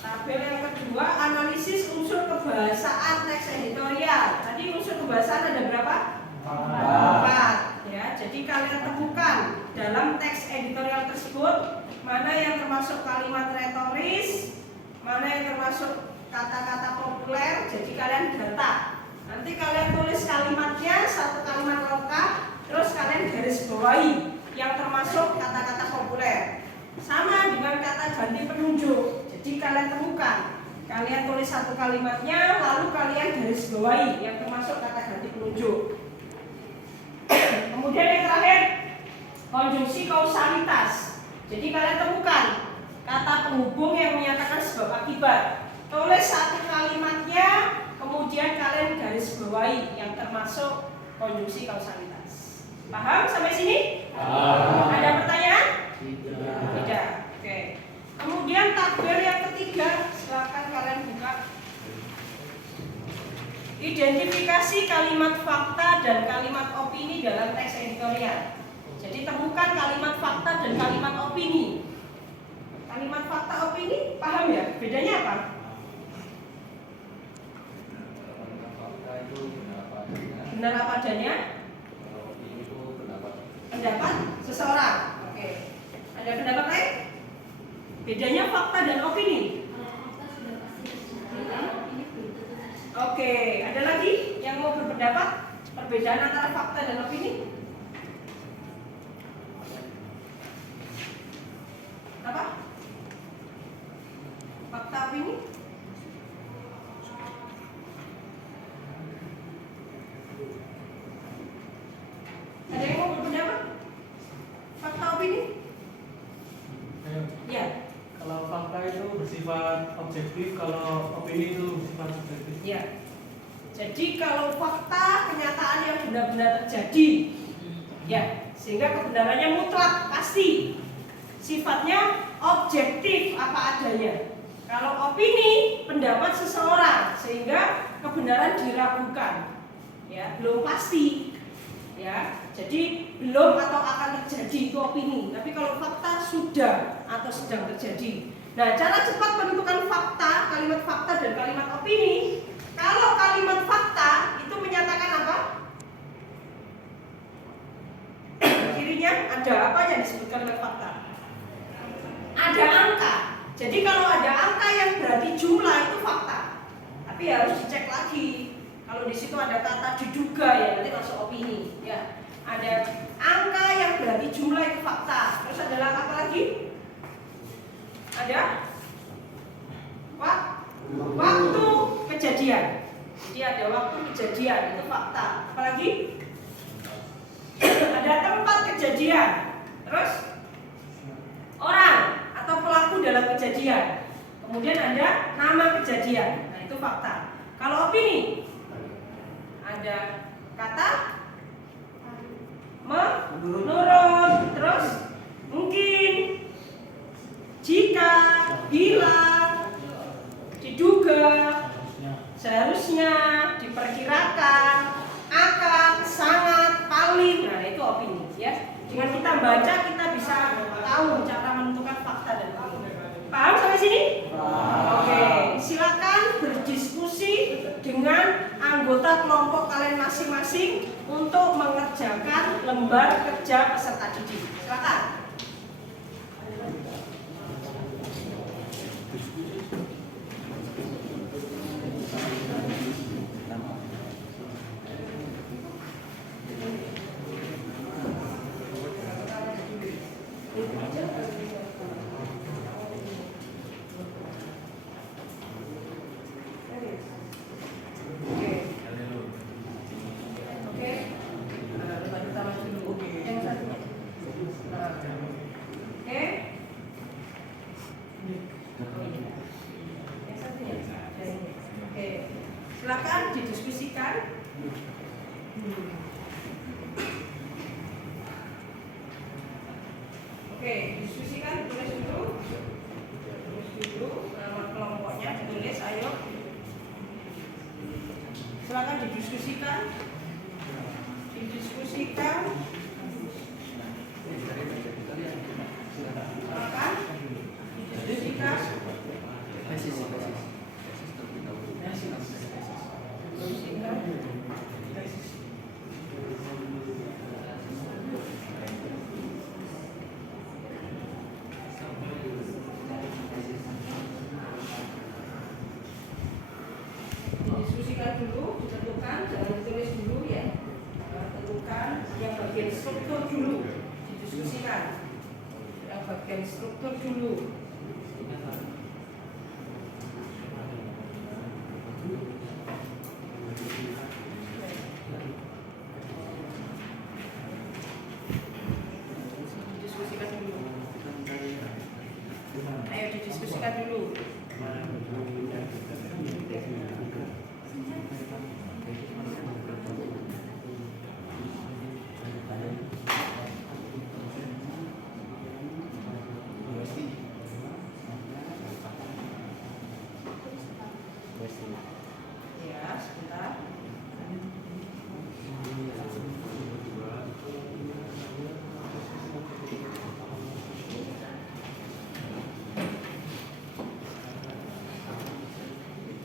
Tabel yang kedua, analisis unsur kebahasaan teks editorial. Tadi unsur kebahasaan ada berapa? 4 ya. Jadi kalian temukan dalam teks editorial tersebut mana yang termasuk kalimat retoris, mana yang termasuk kata-kata populer. Jadi kalian data. Nanti kalian tulis kalimatnya, satu kalimat lengkap, terus kalian garis bawahi yang termasuk kata-kata populer. Sama dengan kata ganti penunjuk. Jadi kalian temukan, kalian tulis satu kalimatnya, lalu kalian garis bawahi yang termasuk kata ganti penunjuk. Kemudian yang terakhir, konjungsi kausalitas. Jadi kalian temukan kata penghubung yang menyatakan sebab akibat. Tulis satu kalimatnya, kemudian kalian garis bawahi yang termasuk konjungsi kausalitas. Paham sampai sini? Ada pertanyaan? Tidak. Oke. Kemudian tabel yang ketiga, silakan kalian buka. Identifikasi kalimat fakta dan kalimat opini dalam teks editorial. Jadi temukan kalimat fakta dan kalimat opini. Kalimat fakta opini, paham ya? Bedanya apa? Benar apa adanya? Pendapat seseorang. Oke. Ada pendapat lain? Bedanya fakta dan opini. Oke, ada lagi yang mau berpendapat perbedaan antara fakta dan opini? Apa? Fakta opini? Ada yang mau berpendapat? Fakta opini? Ya. Kalau fakta itu bersifat objektif, kalau opini itu bersifat subjektif. Ya. Jadi kalau fakta kenyataan yang benar-benar terjadi, ya, sehingga kebenarannya mutlak pasti, sifatnya objektif apa adanya. Kalau opini pendapat seseorang, sehingga kebenaran diragukan, ya, belum pasti, ya. Jadi belum atau akan terjadi itu opini. Tapi kalau fakta sudah atau sedang terjadi. Nah, cara cepat menentukan fakta, kalimat fakta dan kalimat opini. Kalau kalimat fakta itu menyatakan apa? Kirinya ada apa yang disebut kalimat fakta? Ada angka. Jadi kalau ada angka yang berarti jumlah itu fakta. Tapi harus dicek lagi. Kalau di situ ada kata diduga ya nanti masuk opini. Ya, ada angka yang berarti jumlah itu fakta. Terus ada apa lagi? Ada waktu kejadian. Jadi ada waktu kejadian itu fakta. Apalagi ada tempat kejadian. Terus orang atau pelaku dalam kejadian. Kemudian ada nama kejadian. Nah, itu fakta. Kalau opini ada kata menurut, terus mungkin, jika, bila, diduga, seharusnya, diperkirakan, akan, sangat, paling. Nah, itu opini ya. Dengan kita baca kita bisa tahu cara menentukan fakta dan opini. Paham sampai sini? Oke, silakan berdiskusi dengan anggota kelompok kalian masing-masing untuk mengerjakan lembar kerja peserta didik. Silakan. Silakan didiskusikan. Oke, diskusikan, tulis dulu. ayo. Silakan didiskusikan. Silakan. Didiskusikan dulu, ditentukan, jangan ditulis dulu ya. Tentukan yang bagian struktur dulu, didiskusikan. Yang bagian struktur dulu. Didiskusikan dulu. Ayo didiskusikan dulu. Ya, sebentar.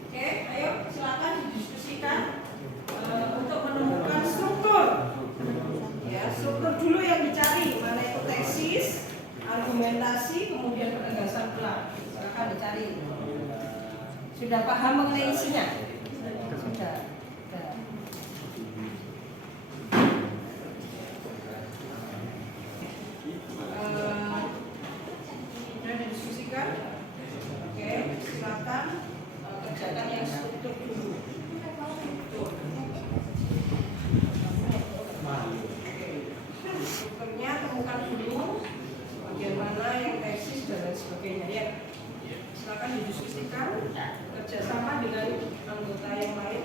Oke, ayo silakan didiskusikan untuk menemukan struktur. Ya, struktur dulu yang dicari, mana itu tesis, argumentasi, kemudian penegasan pelan. Silakan dicari. Sudah paham mengenai isinya? Sudah. Sudah didiskusikan? Oke, silakan kerjakan yang struktur dulu. Strukturnya temukan dulu bagaimana yang tesis dan lain sebagainya ya. Silakan didiskusikan kerjasama dengan anggota yang lain.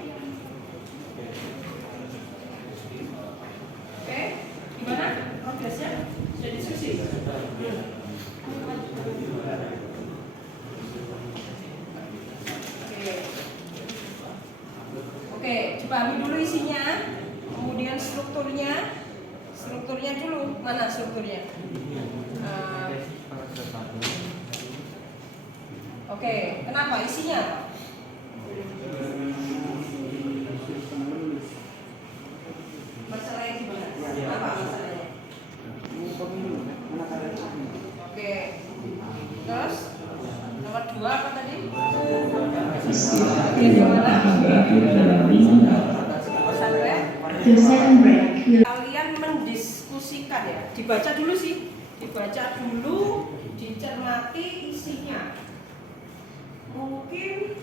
Oke, gimana progresnya? Sudah diskusi? Oke, dipahami dulu isinya, kemudian strukturnya dulu. Mana strukturnya? Oke, kenapa isinya? Masalahnya gimana? Apa masalahnya? Oke, terus nomor 2 apa tadi? Gimana? Sampai? Kalian mendiskusikan ya, dibaca dulu sih, dibaca dulu, dicermati isinya. Mungkin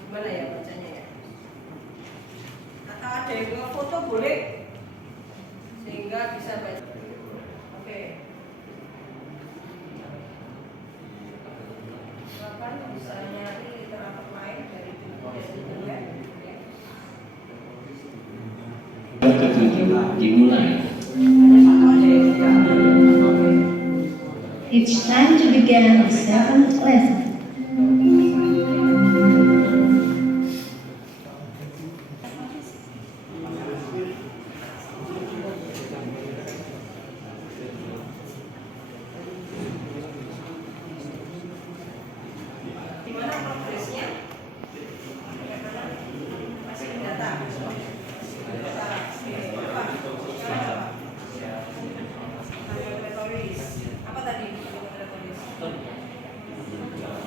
gimana ya bacanya ya? Atau ada yang ngefoto boleh, sehingga bisa baca. Oke. Bahkan bisa nyari literatur lain dari internet. Dimulai. It's time to begin the 7th lesson. Gimana progresnya? Masih data. Retoris. Apa tadi? Retoris.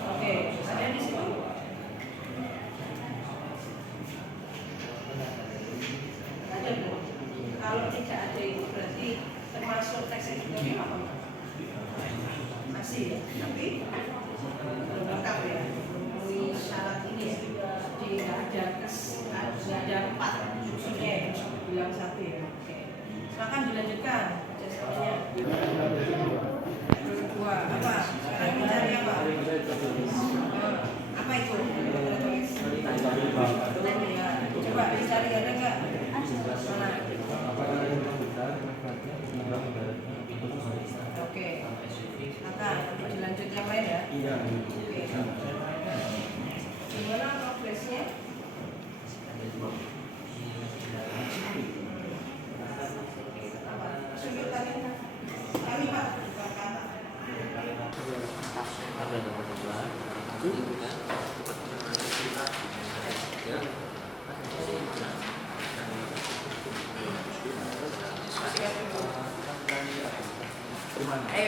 Oke, ada di situ. Ada bu. Kalau tidak ada itu berarti termasuk teks editorial apa? Masih ya, tapi belum lengkap ya. Memenuhi syarat ini ya. Jadi nggak ada 4 khususnya ya. Bilang 1 ya. Oke. Silakan dilanjutkan jasanya. Kedua, apa? Sekarang mencari apa? Apa itu? Retoris. Ya, coba dicari ada nggak? Mana? Oke. Silakan dilanjut yang lain ya. Oke. Ayo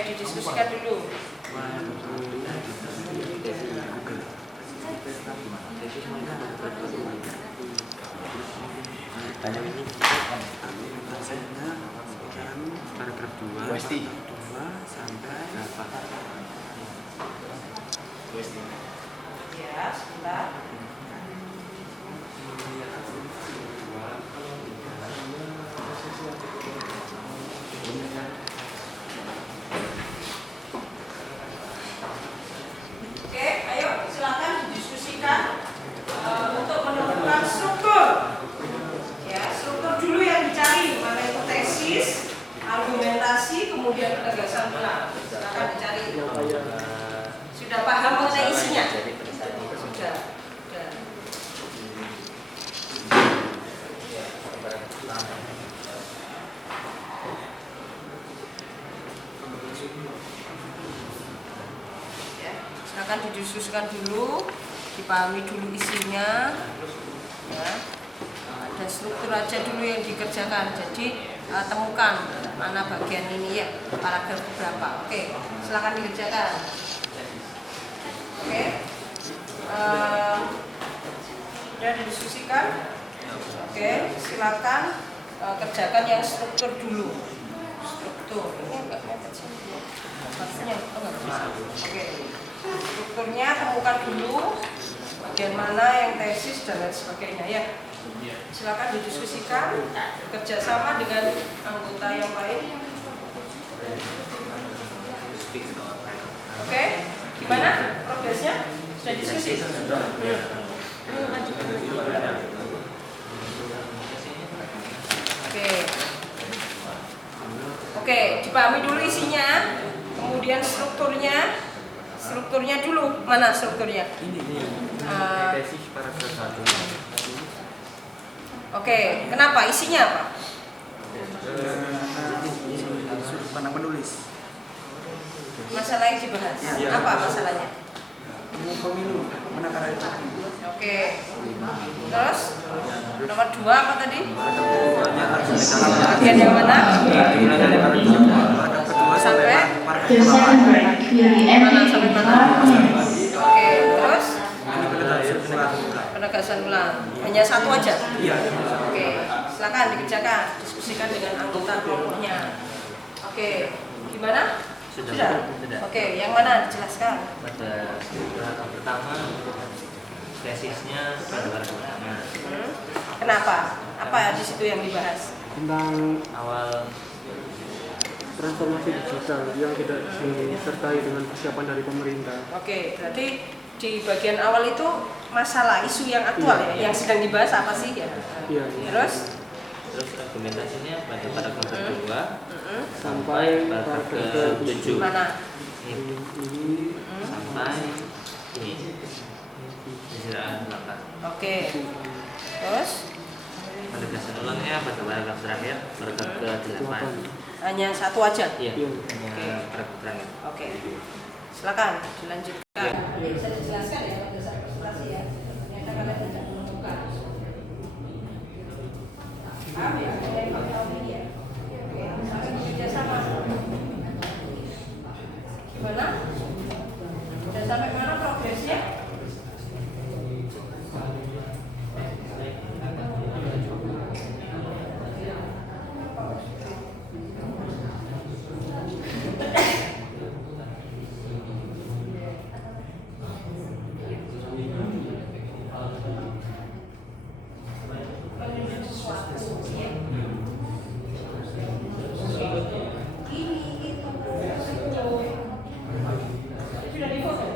didiskusikan dulu. Paragraf 2 sampai Ya, sebentar. Oke, ayo silakan didiskusikan untuk menemukan struktur. Ya, struktur dulu yang dicari, mana itu tesis, argumentasi, kemudian penegasan ulang. Silakan dicari. Sudah paham mengenai isinya? Sudah. Ya, silakan didiskusikan dulu, dipahami dulu isinya. Ya, ada struktur aja dulu yang dikerjakan. Jadi temukan mana bagian ini ya, paragraf berapa. Oke, silakan dikerjakan. Oke, sudah didiskusikan. Oke, silakan kerjakan yang struktur dulu. Struktur ini enggak kecil. Maksudnya enggak bisa. Oke, strukturnya temukan dulu. Bagian mana yang tesis dan lain sebagainya ya. Silakan didiskusikan, kerjasama dengan anggota yang lain. Oke, gimana progresnya? Sudah diskusi? Oke, dipahami dulu isinya, kemudian strukturnya dulu. Mana strukturnya? tesis paragraf 1. Oke, kenapa? Isinya apa? Sudut pandang penulis. Masalah yang dibahas. Apa masalahnya? Pemilu, menakar itu. Oke. Terus nomor 2 apa tadi? Bagian yang mana? Sampai mana sampai mana? Oke. Terus penegasan ulang. Hanya satu aja. Oke. Silakan dikerjakan, diskusikan dengan anggota kelompoknya. Oke. Gimana? Sudah. Oke, yang mana dijelaskan? Pada paragraf pertama tesisnya pada paragraf pertama. Kenapa? Apa di situ yang dibahas? Tentang Awal transformasi digital yang tidak disertai dengan persiapan dari pemerintah. Oke, berarti di bagian awal itu masalah isu yang aktual ya, yang sedang dibahas apa sih ya? Iya. Terus argumentasinya pada paragraf kedua Sampai paragraf paragraf ke-7. mana? Ini sampai ini penyerahan belakang. Oke. Terus Penegasan ulangnya pada paragraf terakhir, paragraf ke-8. hanya satu aja. Iya, hanya paragraf terakhir. Oke. Silakan dilanjutkan. Bisa dijelaskan ya dasar presentasi ya. Ternyata kalian tidak menemukan. Paham ya? Dari tahun ini ya. Oke, sampai bekerja sama. Gimana? Sudah sampai mana progresnya? Sudah difoto?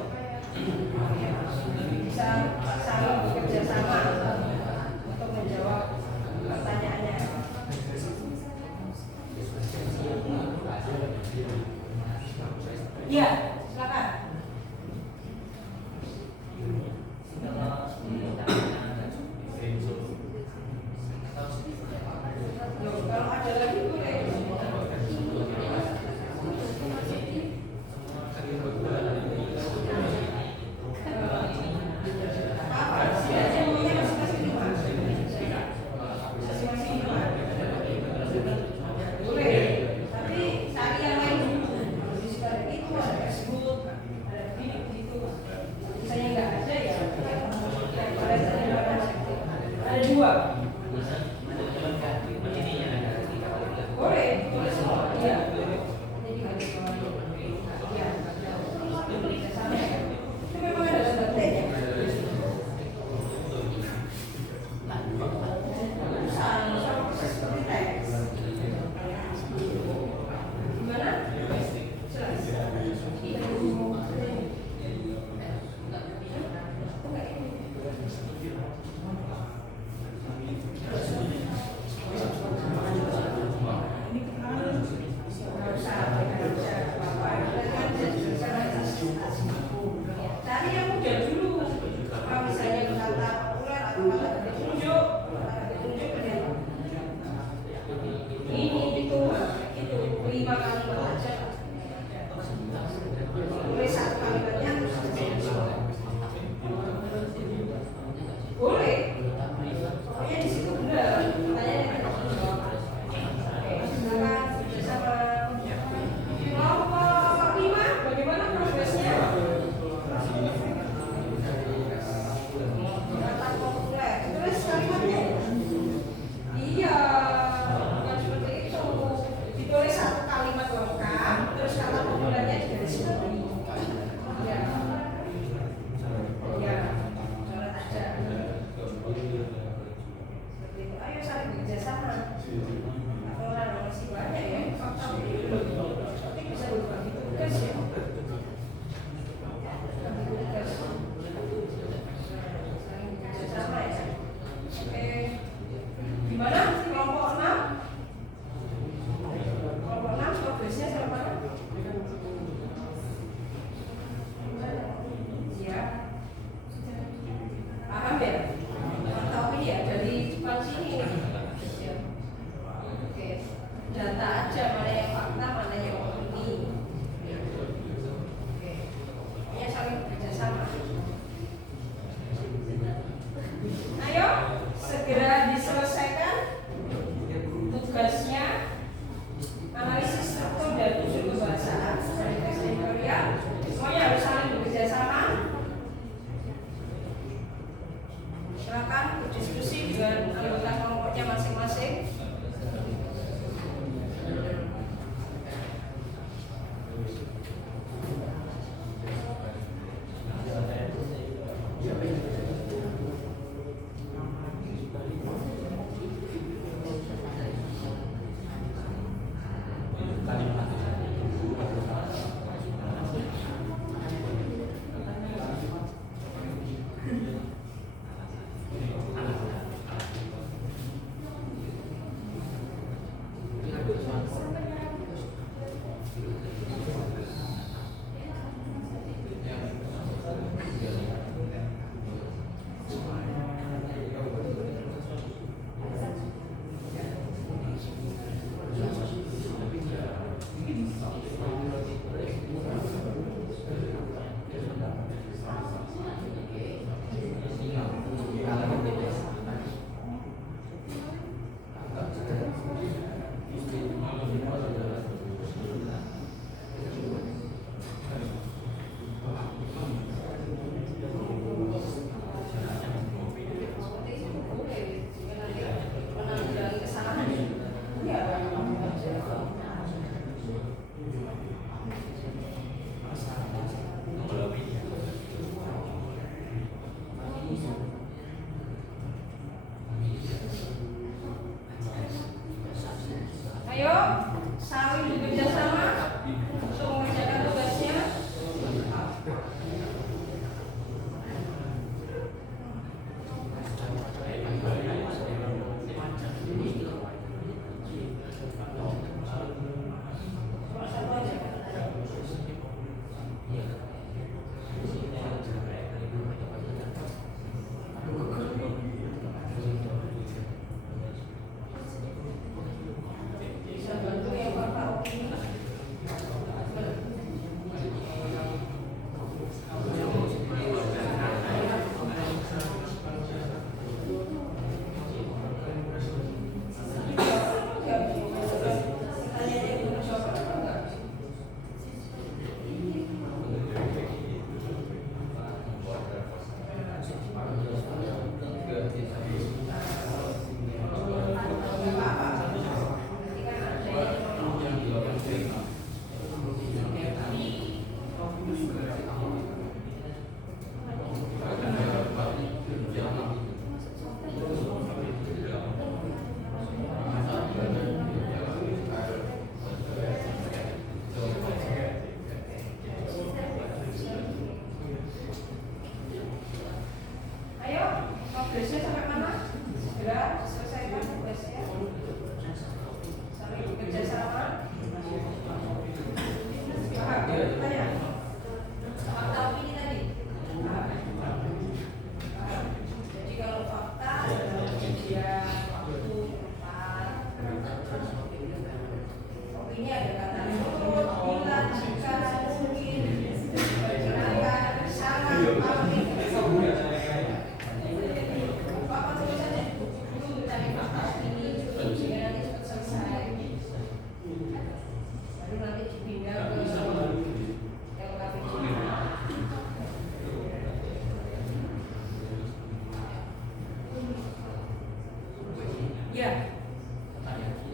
Ya.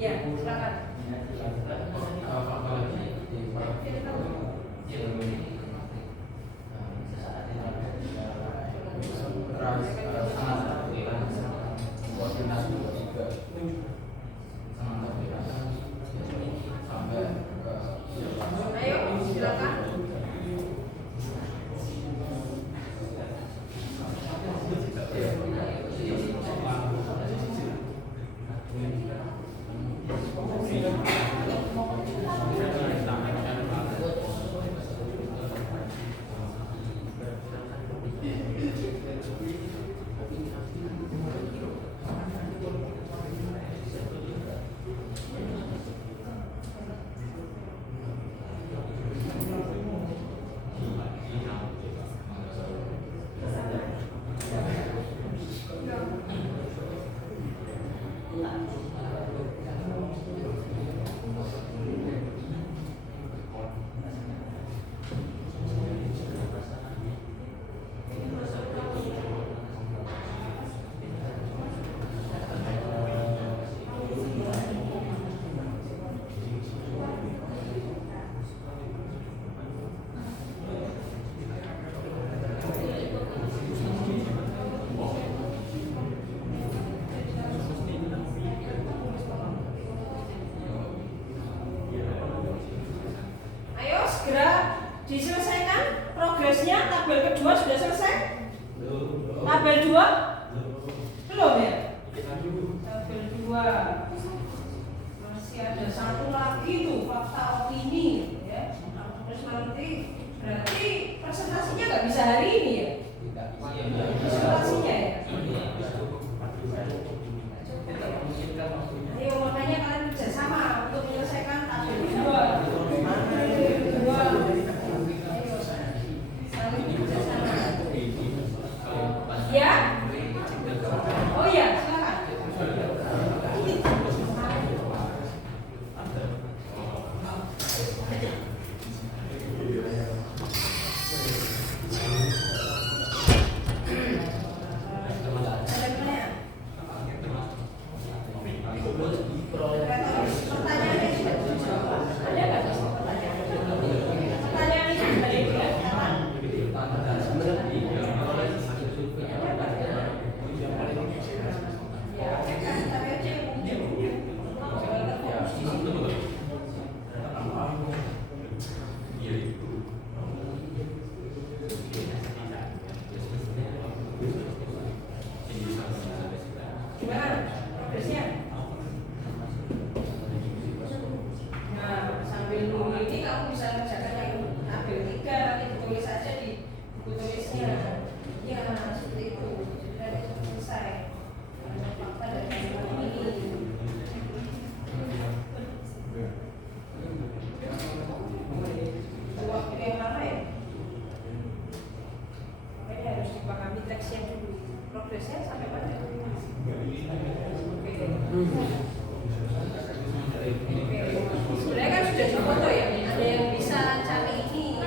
Ya, silakan. Ayo, silakan. Ayo segera diselesaikan progresnya. Tabel kedua sudah selesai? Tabel 2? Belum ya? Tabel 2 masih ada satu lagi tuh, fakta opini ya. Terus nanti berarti presentasinya nggak bisa hari ini ya? Presentasinya ya? Ayo makanya kalian kerjasama untuk menyelesaikan tabel 2. Ya? Oh iya, silakan. Pertanyaannya sudah dijawab. Ada nggak pertanyaan ini sudah dijawab? Gimana progresnya? Nah, sambil nunggu ini kamu bisa mengerjakan yang tabel 3, nanti ditulis aja di buku tulisnya. Ya, seperti itu. Jadi nanti selesai. Ada fakta dan ini. Waktu yang mana ya? Makanya harus dipahami teksnya dulu. Progresnya sampai mana? Sebenarnya kan sudah difoto ya. Ada yang bisa cari ini.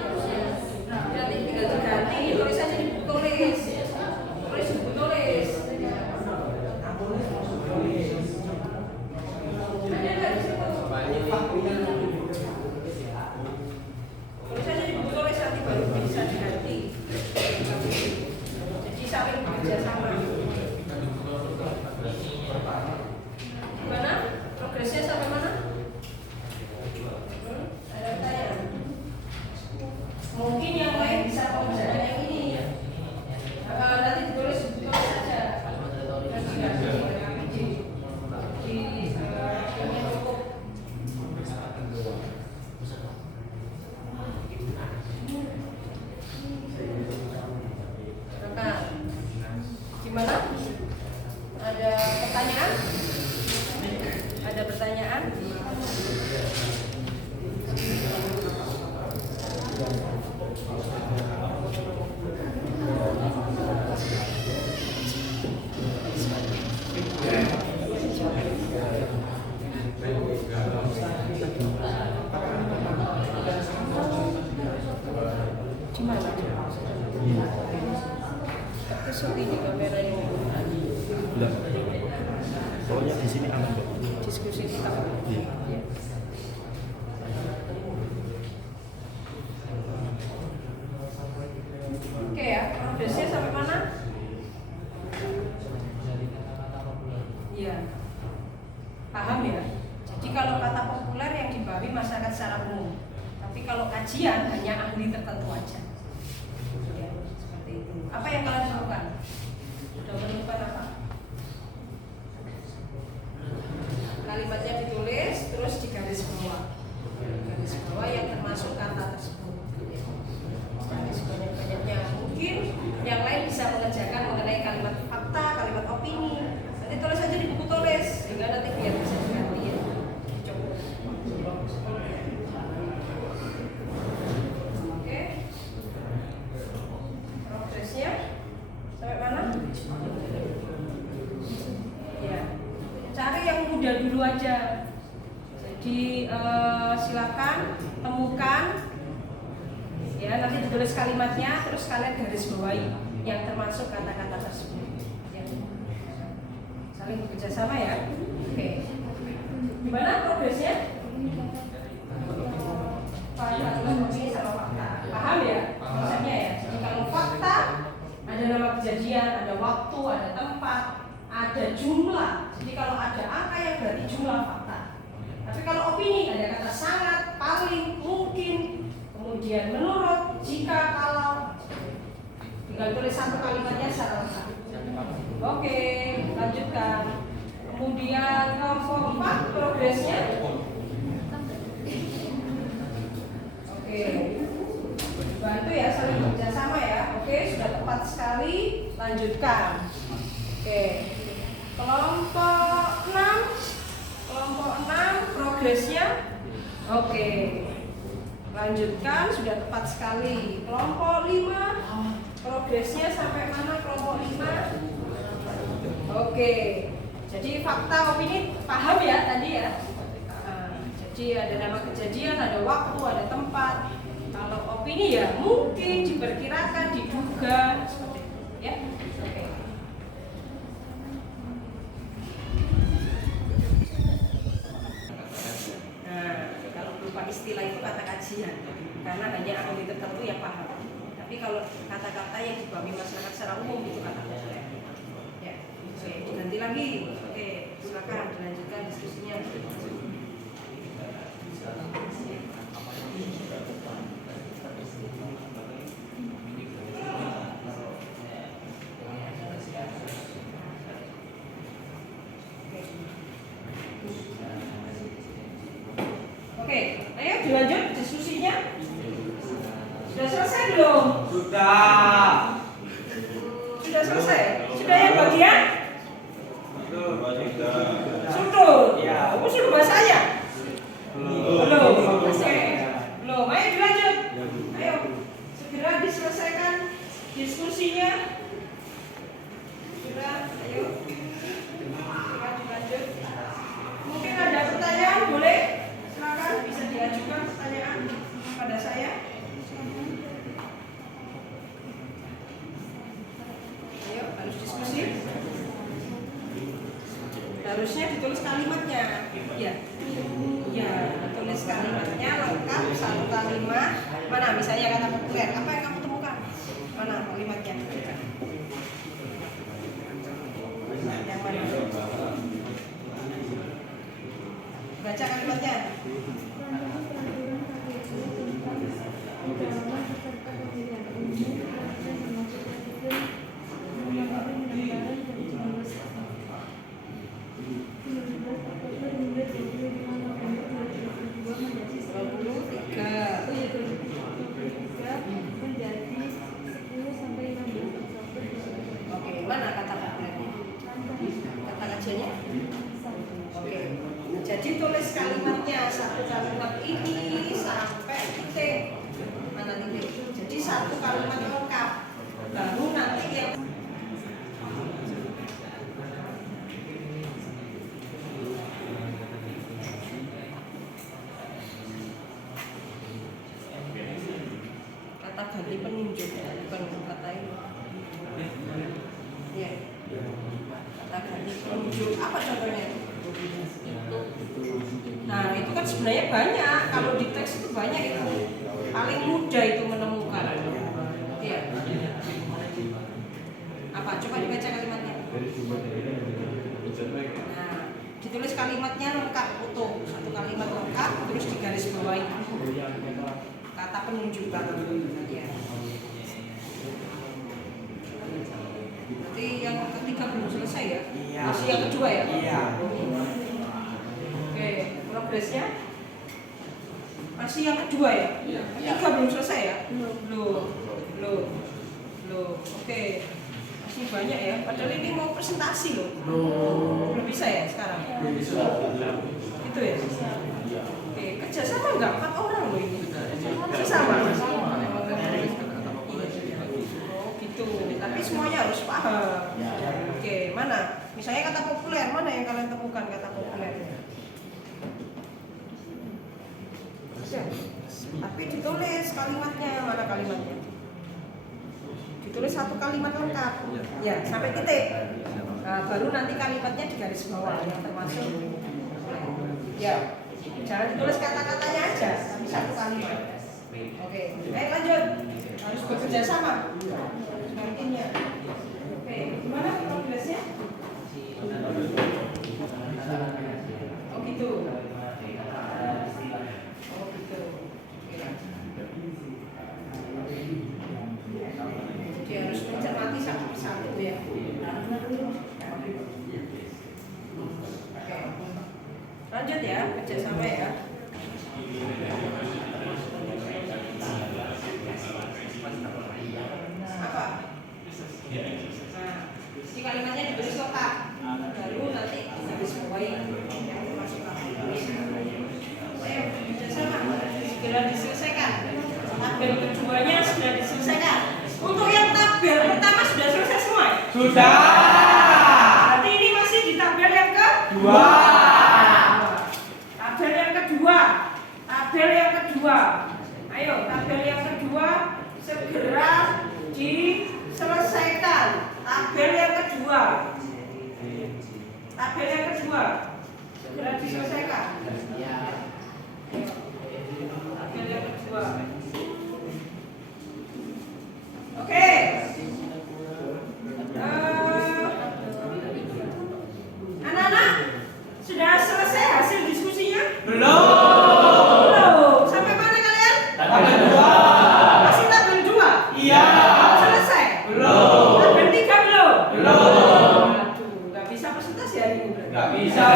Nanti tinggal diganti. Tulis aja di buku tulis. Tulis di buku tulis. Ada nggak di situ? Tulis aja di buku tulis nanti baru bisa diganti. Jadi saling bekerja sama. Gimana? Progresnya sampai mana? Ada pertanyaan? Mungkin yang lain bisa mengerjakan yang ini ya. Nanti ditulis saja. Di yang cukup. Nah, gimana? Ada pertanyaan? Ada pertanyaan? Gimana? Kesuk ini kameranya. Enggak. Soalnya di sini aman kok. Diskusi kita. Iya. Oke ya, progresnya sampai mana? Iya. Paham ya? Jadi kalau kata populer yang dipahami masyarakat secara umum. Tapi kalau kajian hanya ahli tertentu aja. Ya, seperti itu. Apa yang kalian lakukan? Sudah menemukan apa? Kalimatnya ditulis, terus digaris bawah. Garis bawah yang termasuk kata tersebut. Garis banyak-banyaknya. Mungkin yang lain bisa mengerjakan mengenai kalimat fakta, kalimat opini. Nanti tulis aja di buku tulis, sehingga nanti biar bisa diganti ya. Oke. Progresnya sampai mana? Ya. Cari yang mudah dulu aja. Jadi silakan temukan ya, nanti ditulis kalimatnya, terus kalian garis bawahi yang termasuk kata-kata tersebut. Ya. Saling bekerja sama ya. Oke. Gimana progresnya? Sama fakta. Paham ya konsepnya ya? Jadi kalau fakta ada nama kejadian, ada waktu, ada tempat, ada jumlah. Jadi kalau ada angka yang berarti jumlah fakta. Tapi kalau opini ada kata sangat, paling, mungkin, kemudian menurut, jika, kalau. Tinggal tulis satu kalimatnya secara lengkap. Oke, lanjutkan. Kemudian kelompok 4 progresnya. Oke. Bantu ya, saling bekerja sama ya. Oke, sudah tepat sekali. Lanjutkan. Oke. Kelompok 6 progresnya. Oke. Lanjutkan, sudah tepat sekali. Kelompok 5 progresnya sampai mana kelompok 5? Oke. Jadi fakta opini paham ya tadi ya. Jadi ada nama kejadian, ada waktu, ada tempat. Kalau opini ya mungkin, diperkirakan, diduga seperti itu ya. Oke. Nah, kalau berupa istilah itu kata kajian, karena hanya ahli tertentu yang paham. Tapi kalau kata-kata yang dipahami masyarakat secara umum itu kata populer. Ya, oke, diganti lagi. Oke, silakan dilanjutkan diskusinya. Oke, ayo dilanjut diskusinya. Sudah selesai belum? Sudah. Sudah selesai? Sudah yang bagian? Sudah. Ya, kamu sudah bahasanya? Belum. Oke. Belum. Ayo dilanjut. Ayo, segera diselesaikan diskusinya. Sudah, ayo. Dilanjut. Mungkin ada pertanyaan, boleh? Silakan bisa diajukan pertanyaan pada saya. Ayo, harus diskusi. Harusnya ditulis kalimatnya. Ya. Ya, tulis kalimatnya lengkap satu kalimat. Mana misalnya kata populer? Apa yang kamu temukan? Mana kalimatnya? Yang mana? Baca kalimatnya. Oke, mana kata populernya? Kata kajiannya? Oke. Jadi tulis kalimatnya, satu kalimat ini sampai titik. Mana titik? Jadi satu kalimat lengkap. Baru nanti yang kata ganti penunjuk, bukan kata ini. Apa contohnya? Nah, itu kan sebenarnya banyak. Kalau di teks itu banyak itu. Paling mudah itu menemukan. Iya. Apa? Coba dibaca kalimatnya. Nah, ditulis kalimatnya lengkap utuh. Satu kalimat lengkap terus digaris bawahi. Kata penunjuk kata penunjuk. Ya. Berarti yang ketiga belum selesai ya? Iya. Masih yang kedua ya? Iya. Oke, progresnya masih yang kedua ya? Ketiga belum selesai ya? Belum. Oke, masih banyak ya. Padahal ini mau presentasi loh. Belum bisa ya sekarang? Itu ya? Oke, kerjasama enggak? 4 orang loh ini. Masih sama? Oh gitu. Tapi semuanya harus paham. Oke, mana? Misalnya kata populer, mana yang kalian temukan kata populer? Tapi ditulis kalimatnya, mana kalimatnya? Ditulis satu kalimat lengkap, ya sampai titik. Nah, baru nanti kalimatnya di garis bawah yang termasuk. Ya, jangan ditulis kata-katanya aja, tapi satu kalimat. Oke, baik lanjut. Harus bekerja sama dengan timnya. Oke, gimana progresnya? Oh gitu. Dia harus mencermati satu persatu ya. Oke. Lanjut ya, kerjasama ya. Apa? Nah, di kalimatnya diberi lengkap. Baru nanti garis bawahi yang termasuk ayo kerjasama segera diselesaikan. Tabel keduanya sudah diselesaikan. Untuk yang tabel pertama sudah selesai semua? Sudah. Berarti ini masih di tabel yang kedua. Tabel yang kedua. Ayo, tabel yang kedua segera diselesaikan. Tabel yang kedua segera diselesaikan. Tabel yang kedua. Oke. Anak-anak sudah selesai hasil diskusinya? Belum. Sampai mana kalian? Tabel 2. Masih tabel 2? Iya. Selesai? Belum. Tabel 3 belum? Belum. Aduh, nggak bisa presentasi hari ini. Nggak bisa.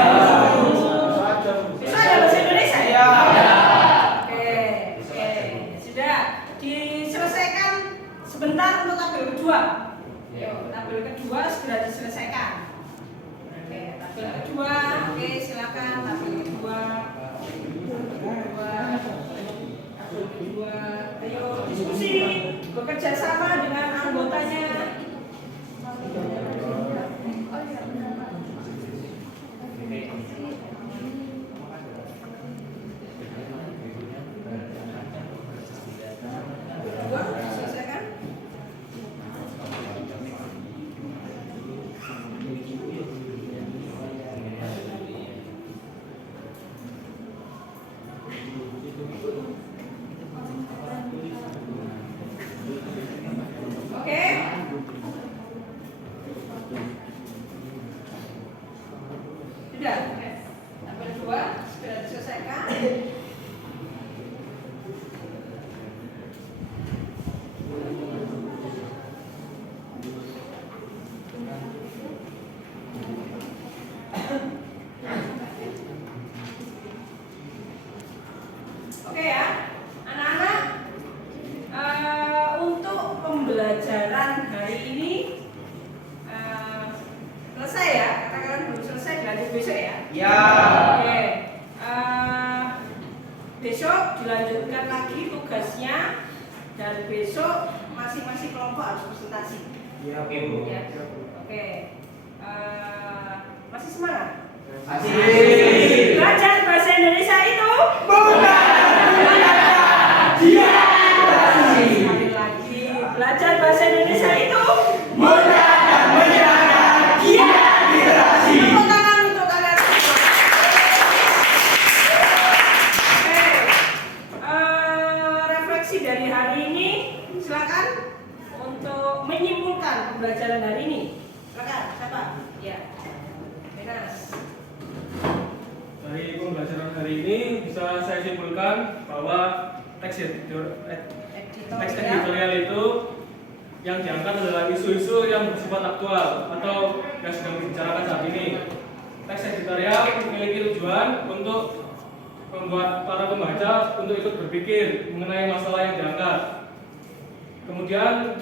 Bisa ya bahasa Indonesia? Iya. Oke. Sudah diselesaikan sebentar untuk tabel kedua. Tabel kedua segera diselesaikan. Oke, tabel kedua. Oke, silakan tabel kedua. Ayo diskusi, bekerja sama dengan anggotanya. Kedua, selesaikan. Oke. Sudah. Tabel 2 sudah diselesaikan. Oke ya, anak-anak, untuk pembelajaran hari ini selesai ya. Katakan belum selesai, dilanjut besok ya. Iya. Oke. Besok dilanjutkan lagi tugasnya dan besok masing-masing kelompok harus presentasi. Iya, oke, Bu. Ya. Oke. Masih semangat? Masih. Belajar bahasa Indonesia itu sekali lagi, belajar bahasa Indonesia itu Mudah dan menyenangkan. Iya, literasi. tepuk tangan menyimpulkan pembelajaran hari ini. Silakan, siapa? Ya. Benas. Dari pembelajaran hari ini bisa saya simpulkan bahwa teks editorial itu yang diangkat adalah isu-isu yang bersifat aktual atau yang sedang dibicarakan saat ini. Teks editorial memiliki tujuan untuk membuat para pembaca untuk ikut berpikir mengenai masalah yang diangkat. Kemudian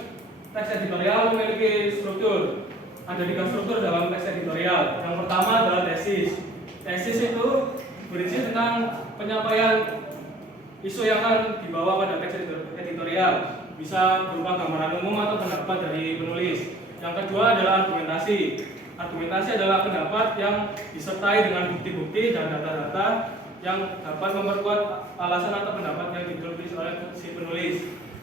teks editorial memiliki struktur. Ada 3 struktur dalam teks editorial. Yang pertama adalah tesis. Tesis itu berisi tentang penyampaian isu yang akan dibawa pada teks editorial. Bisa berupa gambaran umum atau pendapat dari penulis. Yang kedua adalah argumentasi. Argumentasi adalah pendapat yang disertai dengan bukti-bukti dan data-data yang dapat memperkuat alasan atau pendapat yang ditulis oleh si penulis.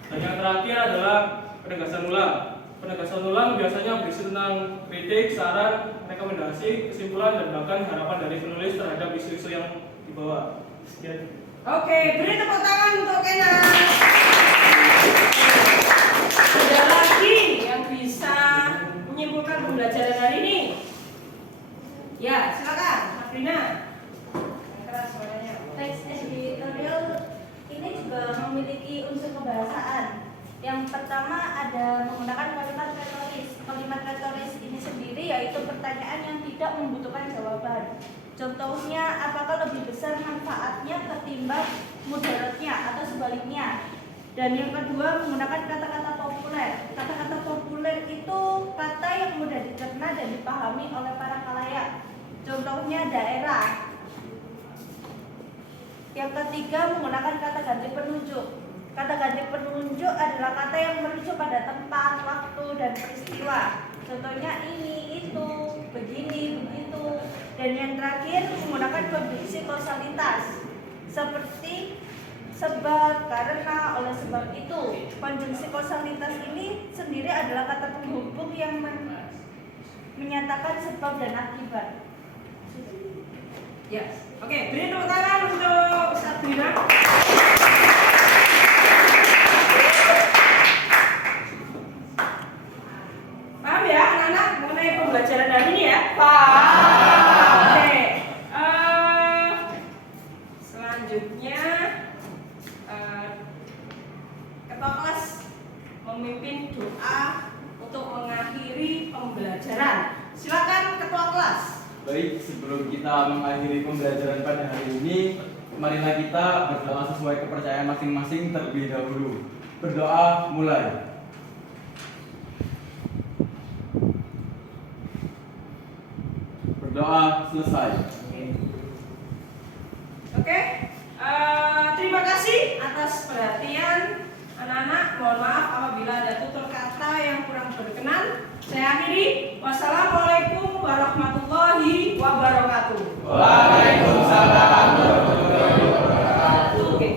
Dan yang terakhir adalah penegasan ulang. Penegasan ulang biasanya berisi tentang kritik, saran, rekomendasi, kesimpulan, dan bahkan harapan dari penulis terhadap isu-isu yang dibawa. Sekian. Oke, beri tepuk tangan untuk Kenas. Ada lagi yang bisa menyimpulkan pembelajaran hari ini? Ya, silakan, Sabrina. Yang keras suaranya. Teks editorial ini juga memiliki unsur kebahasaan. Yang pertama ada menggunakan kalimat retoris. Kalimat retoris ini sendiri yaitu pertanyaan yang tidak membutuhkan jawaban. Contohnya, apakah lebih besar manfaatnya ketimbang mudaratnya atau sebaliknya. Dan yang kedua, menggunakan kata-kata populer. Kata-kata populer itu kata yang mudah dicerna dan dipahami oleh para khalayak. Contohnya daerah. Yang ketiga, menggunakan kata ganti penunjuk. Kata ganti penunjuk adalah kata yang merujuk pada tempat, waktu, dan peristiwa. Contohnya ini, itu, begini, begitu. Dan yang terakhir, menggunakan konjungsi kausalitas. Seperti sebab, karena, oleh sebab itu. Konjungsi kausalitas ini sendiri adalah kata penghubung yang menyatakan sebab dan akibat. Ya, oke, beri tepuk tangan untuk Sabrina. Paham ya anak-anak mengenai pembelajaran hari ini ya? Paham. Oke. Selanjutnya ketua kelas memimpin doa untuk mengakhiri pembelajaran. Silakan ketua kelas. Baik, sebelum kita mengakhiri pembelajaran pada hari ini, marilah kita berdoa sesuai kepercayaan masing-masing terlebih dahulu. Berdoa mulai. Berdoa selesai. Oke, terima kasih atas perhatian anak-anak. Mohon maaf apabila ada tutur kata yang kurang berkenan. Saya akhiri. Wassalamualaikum warahmatullahi wabarakatuh. Waalaikumsalam warahmatullahi wabarakatuh. Oke.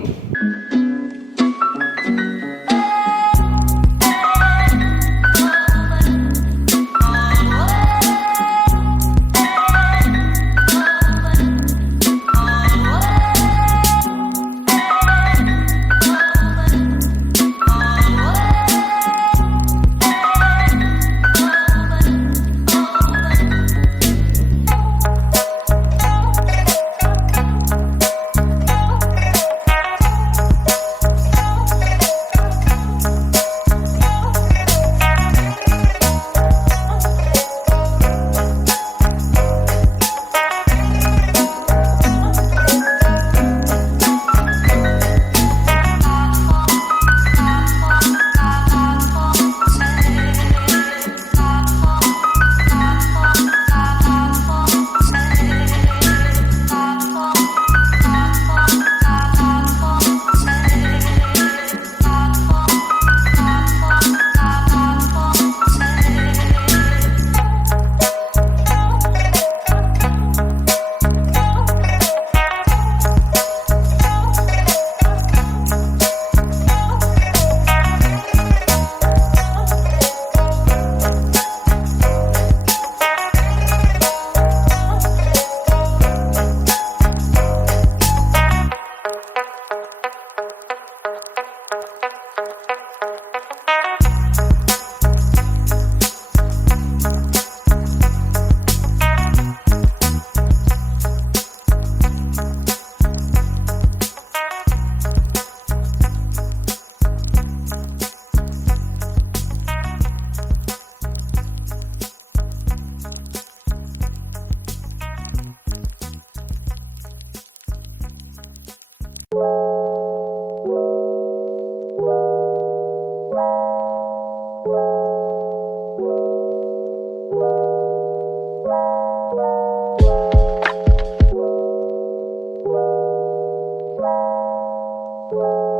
Thank